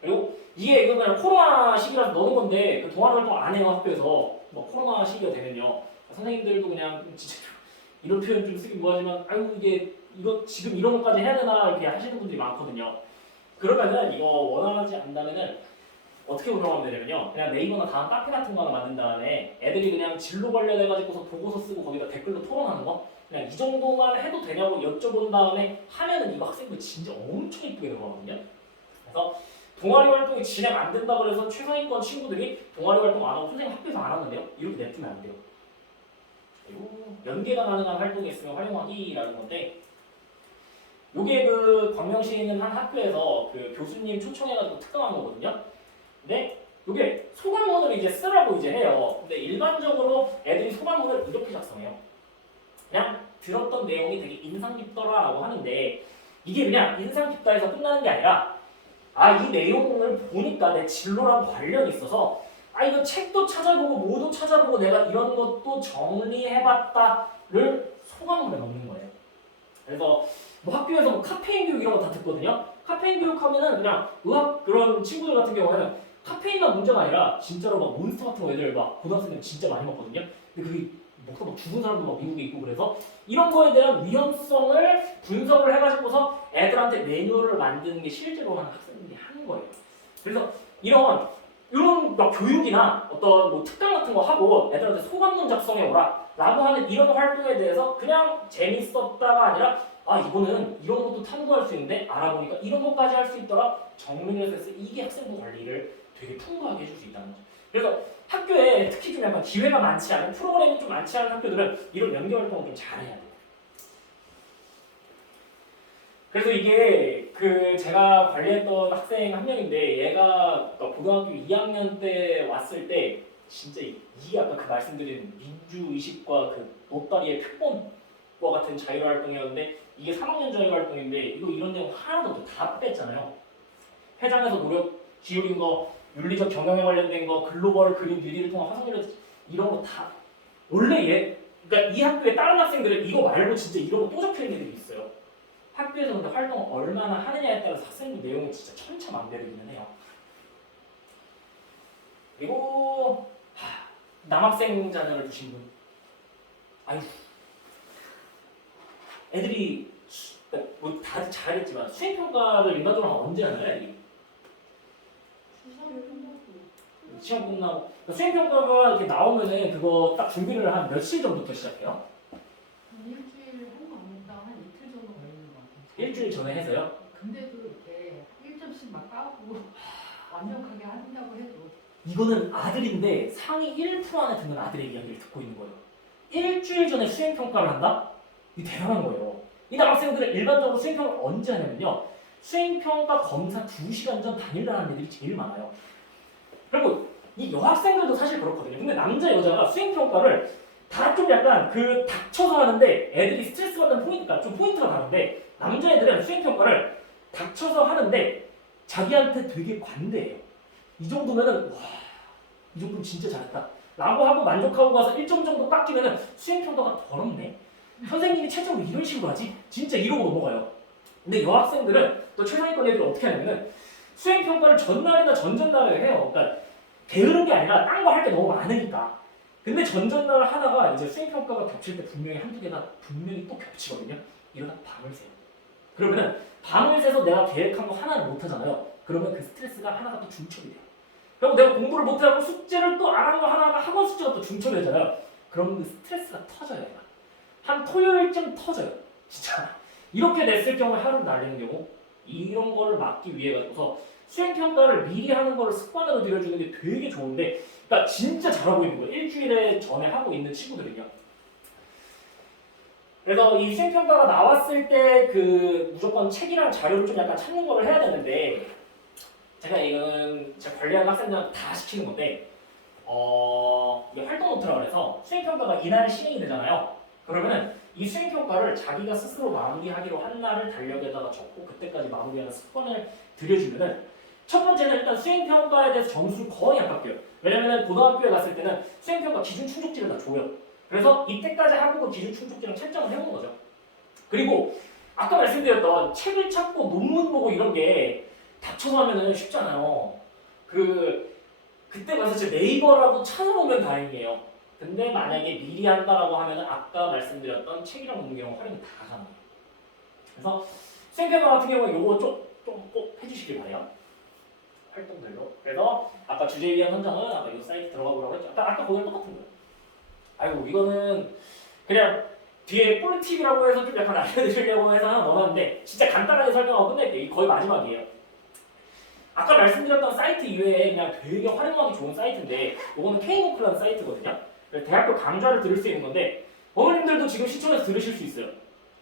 그리고 이게 이거 그냥 코로나 시기라서 넣는 건데 그 동아리 활동 안 해요 학교에서. 뭐 코로나 시기가 되면요 선생님들도 그냥 진짜 이런 표현 좀 쓰기 뭐하지만 아유 이게 이거 지금 이런 것까지 해야 되나 이렇게 하시는 분들이 많거든요. 그러면은 이거 원활하지 않다면은 어떻게 운영하면 되냐면요 그냥 네이버나 다음 카페 같은 거 하나 만든 다음에 애들이 그냥 진로 관련해가지고서 보고서 쓰고 거기다 댓글로 토론하는 거 그냥 이 정도만 해도 되냐고 여쭤본 다음에 하면은 이거 학생들 진짜 엄청 이쁘게 들어가거든요. 그래서 동아리 활동이 진행 안 된다 그래서 최상위권 친구들이 동아리 활동 안 하고 선생님 학교에서 안 하는데요? 이렇게 냅두면 안 돼요. 그리고 연계가 가능한 활동이 있으면 활용하기라는 건데 요게 그 광명시에 있는 한 학교에서 그 교수님 초청해가지고 특강한 거거든요. 근데 요게 소감문을 이제 쓰라고 이제 해요. 근데 일반적으로 애들이 소감문을 이렇게 작성해요. 그냥 들었던 내용이 되게 인상 깊더라라고 하는데 이게 그냥 인상 깊다 해서 끝나는 게 아니라 이 내용을 보니까 내 진로랑 관련이 있어서 이거 책도 찾아보고 뭐도 찾아보고 내가 이런 것도 정리해봤다를 소감문에 넣는 거예요. 그래서 뭐 학교에서 뭐 카페인 교육 이런 거 다 듣거든요. 카페인 교육하면은 그냥 의학 그런 친구들 같은 경우에는 카페인만 문제가 아니라 진짜로 막 몬스터 같은 거 애들 막 고등학생들 진짜 많이 먹거든요. 근데 그게 먹다 막 죽은 사람도 막 미국에 있고 그래서 이런 거에 대한 위험성을 분석을 해가지고서 애들한테 매뉴얼을 만드는 게 실제로 하는 학생들이 하는 거예요. 그래서 이런 막 교육이나 어떤 뭐 특강 같은 거 하고 애들한테 소감문 작성해 오라 라고 하는 이런 활동에 대해서 그냥 재밌었다가 아니라 이거는 이런 것도 탐구할 수 있는데 알아보니까 이런 것까지 할 수 있더라 정리를 해서 이게 학생부 관리를 되게 풍부하게 해줄 수 있다는 거죠. 그래서 학교에 특히 좀 약간 기회가 많지 않은 프로그램이 좀 많지 않은 학교들은 이런 연계 활동을 좀 잘해야 돼요. 그래서 이게 그 제가 관리했던 학생 한 명인데 얘가 고등학교 2학년 때 왔을 때 진짜 이게 아까 그 말씀드린 민주의식과 그 노다리의 표본과 같은 자율활동이었는데 이게 3학년 자율활동인데 이런 내용 하나도 다 뺐잖아요. 회장에서 노력 기울인 거 윤리적 경영에 관련된 거, 글로벌 그린 뉴딜을 통한 화석연료 이런 거 다 원래 그러니까 이 학교의 다른 학생들은 이거 말고 진짜 이런 거 또 적혀 있는 애들이 있어요. 학교에서 근데 활동을 얼마나 하느냐에 따라서 학생들 내용이 진짜 천차만별이기는 해요. 그리고 남학생 자녀를 두신 분, 애들이 뭐 다들 잘했지만 수행평가를 일반적으로 언제 하나요, 애들이? 시험 끝나고 수행평가가 이렇게 나오면은 그거 딱 준비를 한 며칠 전부터 시작해요? 일주일 한거 아니다 한 이틀 정도 걸리는 것 같아요. 일주일 전에 해서요? 근데도 이렇게 1점씩 막 까고 완벽하게 한다고 해도 이거는 아들인데 상위 1% 안에 드는 아들의 이야기를 듣고 있는 거예요. 일주일 전에 수행평가를 한다? 이게 대단한 거예요. 이 남학생들은 일반적으로 수행평가를 언제 하냐면요. 수행평가 검사 2시간 전 당일날 하는 애들이 제일 많아요. 그리고 이 여학생들도 사실 그렇거든요. 근데 남자 여자가 수행평가를 다 좀 약간 닥쳐서 하는데 애들이 스트레스 받는 포인트가 좀 포인트가 다른데 남자애들은 수행평가를 닥쳐서 하는데 자기한테 되게 관대해요. 이 정도면은 와, 이 정도면 진짜 잘했다 라고 하고 만족하고 가서 1점 정도 깎이면은 수행평가가 더럽네, 선생님이 채점을 이런 식으로 하지? 진짜 이러고 넘어가요. 근데 여학생들은 또 최상위권 애들이 어떻게 하냐면은 수행평가를 전날이나 전전날에 해요. 그러니까 게으른 게 아니라 딴 거 할 게 너무 많으니까. 근데 전전날 하다가 이제 수행평가가 겹칠 때 분명히 한두 개가 분명히 또 겹치거든요. 이러다 밤을 새요. 그러면은 밤을 새서 내가 계획한 거 하나를 못 하잖아요. 그러면 그 스트레스가 하나가 또 중첩이 돼요. 그리고 내가 공부를 못 하고 숙제를 또 안 한 거 하나가 학원 숙제가 또 중첩이 되잖아요. 그러면 그 스트레스가 터져요. 얘가. 한 토요일쯤 터져요. 진짜. 이렇게 됐을 경우에 하루 날리는 경우, 이런 거를 막기 위해 가지고서 수행평가를 미리 하는 거를 습관으로 들여주는 게 되게 좋은데, 그러니까 진짜 잘하고 있는 거예요. 일주일에 전에 하고 있는 친구들은요. 그래서 이 수행평가가 나왔을 때 그 무조건 책이랑 자료를 좀 약간 찾는 거를 해야 되는데, 제가 이거는 제가 관리하는 학생들한테 다 시키는 건데, 이게 활동 노트라고 해서 수행평가가 이날 실행이 되잖아요. 그러면은 이 수행평가를 자기가 스스로 마무리하기로 한 날을 달력에다가 적고 그때까지 마무리하는 습관을 들여주면은, 첫 번째는 일단 수행평가에 대해서 점수를 거의 안 바뀌어요. 왜냐면은 고등학교에 갔을 때는 수행평가 기준 충족지를 다 줘요. 그래서 이때까지 하고 그 기준 충족지랑 채점을 해오는 거죠. 그리고 아까 말씀드렸던 책을 찾고 논문 보고 이런 게 닥쳐서 하면은 쉽잖아요. 그때 가서 제 네이버라도 찾아보면 다행이에요. 근데 만약에 미리 한다라고 하면은 아까 말씀드렸던 책이랑 논문 경우 활용이 다 가능해요. 그래서 수행평가 같은 경우는 요거 좀 꼭 해주시길 바래요. 활동들로. 그래서 아까 주제에 대한 선정은 아까 이 사이트 들어가 보라고 했죠. 아까 거기랑 똑같은 거예요. 아이고 이거는 그냥 뒤에 꿀팁이라고 해서 좀 약간 알려드리려고 해서 하나 넣어놨는데 진짜 간단하게 설명하고 끝낼게요. 이게 거의 마지막이에요. 아까 말씀드렸던 사이트 이외에 그냥 되게 활용하기 좋은 사이트인데, 이거는 K모크라는 사이트거든요. 대학교 강좌를 들을 수 있는 건데 어머님들도 지금 신청해서 들으실 수 있어요.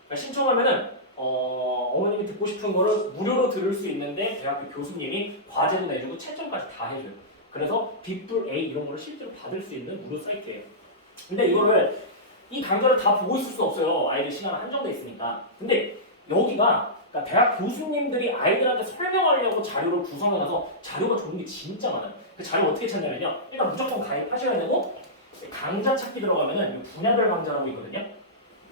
그러니까 신청하면은 어머님이 듣고 싶은 거를 무료로 들을 수 있는데 대학교 교수님이 과제도 내주고 채점까지 다 해줘요. 그래서 빗불 A 이런 거를 실제로 받을 수 있는 무료 사이트예요. 근데 이거를 이 강좌를 다 보고 있을 수 없어요. 아이들 시간 한정돼 있으니까. 근데 여기가 그러니까 대학 교수님들이 아이들한테 설명하려고 자료를 구성해놔서 자료가 좋은 게 진짜 많아요. 그 자료 어떻게 찾냐면요. 일단 무조건 가입하셔야 되고, 강좌 찾기 들어가면은 분야별 강좌라고 있거든요.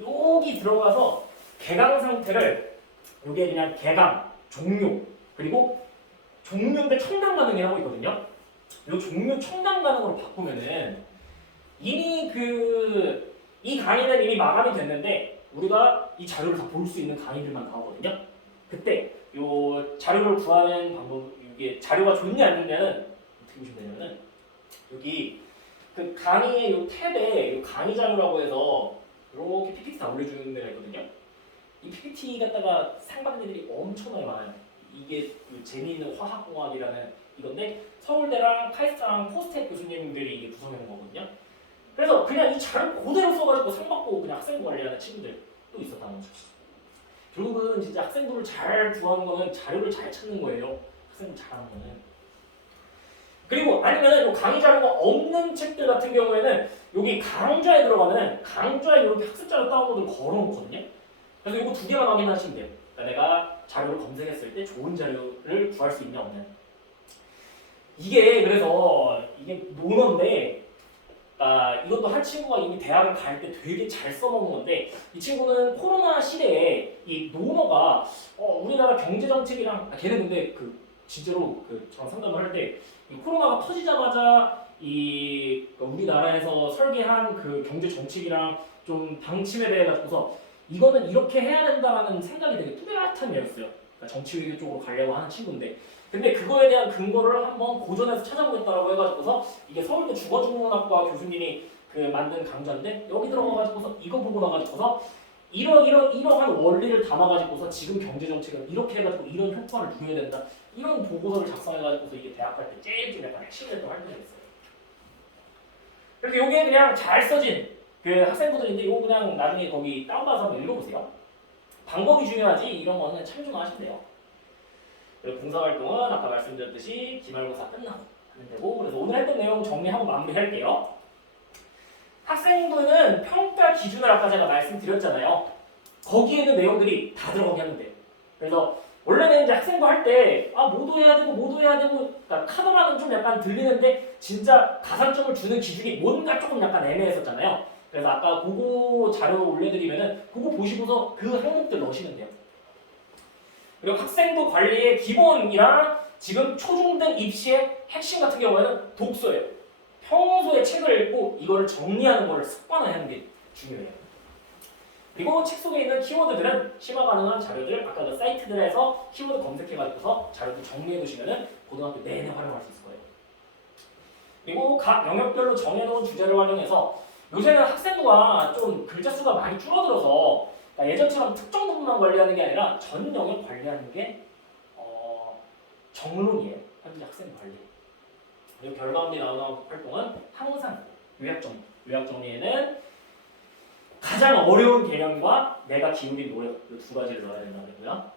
여기 들어가서 개강 상태를, 이게 그냥 개강, 종료, 그리고 종료인데 첨단 가능이라고 있거든요. 이 종료 첨단 가능으로 바꾸면은 이미 이 강의는 이미 마감이 됐는데 우리가 이 자료를 다 볼 수 있는 강의들만 나오거든요. 그때 이 자료를 구하는 방법, 이게 자료가 좋냐 안 좋냐는 어떻게 보시면 되냐면은 여기 그 강의의 이 탭에 이 강의 자료라고 해서 이렇게 PPT 다 올려주는 데가 있거든요. 이 PPT 갖다가 상 받는 애들이 엄청나게 많아요. 이게 재미있는 화학공학이라는 이건데 서울대랑 카이스트랑 포스텍 교수님들이 이게 구성해 놓은 거거든요. 그래서 그냥 이 자료 그대로 써가지고 상 받고 그냥 학생 관리하는 친구들 또 있었다는 거죠. 결국은 진짜 학생들을 잘 구하는 거는 자료를 잘 찾는 거예요. 학생들 잘하는 거는. 그리고 아니면은 강의 자료가 없는 책들 같은 경우에는 여기 강좌에 들어가면 강좌에 이렇게 학습 자료 다운로드를 걸어놓거든요. 그래서 이거 두 개만 확인하시면 돼요. 그러니까 내가 자료를 검색했을 때 좋은 자료를 구할 수 있냐 없냐. 이게 그래서 이게 논어인데, 이것도 한 친구가 이미 대학을 갈 때 되게 잘 써먹은 건데, 이 친구는 코로나 시대에 이 논어가 우리나라 경제정책이랑 걔는 근데 진짜로 저랑 상담을 할 때 코로나가 터지자마자 우리나라에서 설계한 경제 정책이랑 좀 방침에 대해 가지고서 이거는 이렇게 해야 된다라는 생각이 되게 뚜렷한 애였어요. 그러니까 정치 쪽으로 가려고 하는 친구인데, 근데 그거에 대한 근거를 한번 고전해서 찾아보겠다라고 해가지고서 이게 서울대 주거주문학과 교수님이 만든 강좌인데 여기 들어가가지고서 이거 보고 나가지고서 이러한 원리를 담아가지고서 지금 경제정책은 이렇게 해가지고 이런 효과를 누려야 된다, 이런 보고서를 작성해가지고서 이게 대학 갈 때 제일 좀 약간 핵심이었던 활동이 있어요. 그래서 이게 그냥 잘 써진 학생분들인데 이거 그냥 나중에 거기 다운받아서 한번 읽어보세요. 방법이 중요하지 이런 거는 참조만 하시면 돼요. 봉사활동은 아까 말씀드렸듯이 기말고사 끝나고 하면 되고, 그래서 오늘 했던 내용 정리하고 마무리할게요. 학생부는 평가 기준을 아까 제가 말씀드렸잖아요. 거기에 있는 내용들이 다 들어가게 하면 돼요. 그래서 원래는 이제 학생부 할 때 모두 해야 되고 그러니까 카더라는 좀 약간 들리는데 진짜 가산점을 주는 기준이 뭔가 조금 약간 애매했었잖아요. 그래서 아까 그거 자료 올려드리면은 그거 보시고서 그 항목들 넣으시면 돼요. 그리고 학생부 관리의 기본이랑 지금 초중등 입시의 핵심 같은 경우에는 독서예요. 평소에 책을 읽고 이거를 정리하는 거를 습관화하는 게 중요해요. 그리고 책 속에 있는 키워드들은 심화 가능한 자료들, 아까 그 사이트들에서 키워드 검색해가지고서 자료들 정리해 두시면은 고등학교 내내 활용할 수 있을 거예요. 그리고 각 영역별로 정해놓은 주제를 활용해서 요새는 학생부가 좀 글자 수가 많이 줄어들어서 그러니까 예전처럼 특정 부분만 관리하는 게 아니라 전 영역 관리하는 게 정론이에요. 현재 학생 관리. 그리고 결과물이 나오는 활동은 항상 요약정리. 요약정리에는 가장 어려운 개념과 내가 기울인 노력 이 두 가지를 넣어야 된다고 했고요.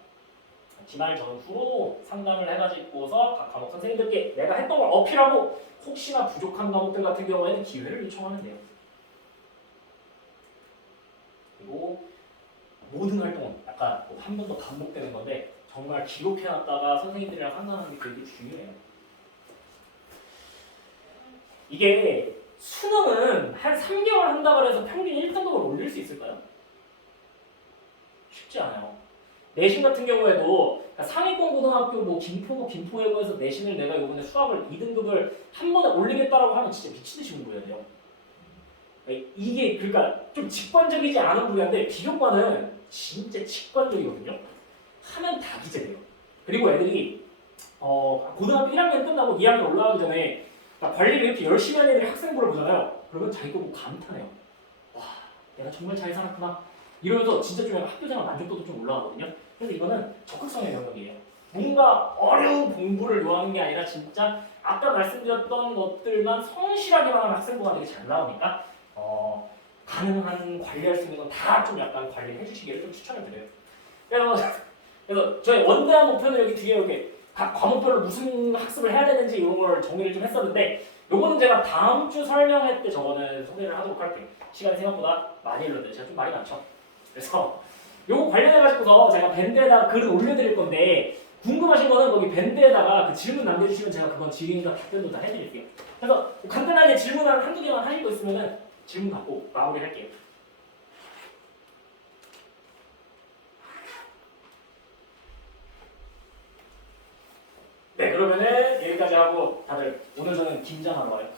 기말 전후로 상담을 해가지고서 각 과목 선생님들께 내가 했던 걸 어필하고 혹시나 부족한 과목들 같은 경우에는 기회를 요청하면 돼요. 그리고 모든 활동은 아까 한 번 더 반복되는 건데 정말 기록해놨다가 선생님들이랑 상담하는 게 되게 중요해요. 이게 수능은 한 3개월 한다고 해서 평균 1등급을 올릴 수 있을까요? 쉽지 않아요. 내신 같은 경우에도 상위권 고등학교 뭐 김포고 김포외고에서 내신을 내가 이번에 수학을 2등급을 한 번에 올리겠다라고 하면 진짜 미친듯이 공부해야 돼요. 이게 그러니까 좀 직관적이지 않은 분야인데 비교과는 진짜 직관적이거든요. 하면 다 기재돼요. 그리고 애들이 고등학교 1학년 끝나고 2학년 올라가기 전에 관리를 이렇게 열심히 하는 애들이 학생부를 보잖아요. 그러면 자기가 보고 감탄해요. 와, 내가 정말 잘 살았구나. 이러면서 진짜 좀 학교생활 만족도도 좀 올라가거든요. 그래서 이거는 적극성의 영역이에요. 뭔가 어려운 공부를 요하는 게 아니라 진짜 아까 말씀드렸던 것들만 성실하게만 하는 학생부가 되게 잘 나오니까 가능한 관리할 수 있는 건 다 좀 약간 관리를 해주시기를 좀 추천을 드려요. 그래서 저희 원대한 목표는 여기 뒤에 이렇게 각 과목별로 무슨 학습을 해야 되는지 이런 걸 정리를 좀 했었는데 요거는 제가 다음 주 설명회 때 저거는 소개를 하도록 할게요. 시간이 생각보다 많이 흘렀는데 제가 좀 말이 많죠. 그래서 요거 관련해가지고서 제가 밴드에다가 글을 올려드릴 건데 궁금하신 거는 거기 밴드에다가 그 질문 남겨주시면 제가 그건 질의응답 답변도 다 해드릴게요. 그래서 간단하게 질문 한두 개만 하실 거 있으면은 질문 받고 마무리할게요. 네, 그러면은 여기까지 하고 다들 오늘 저는 긴장하러 와요.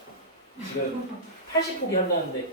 지금 80포기 한다는데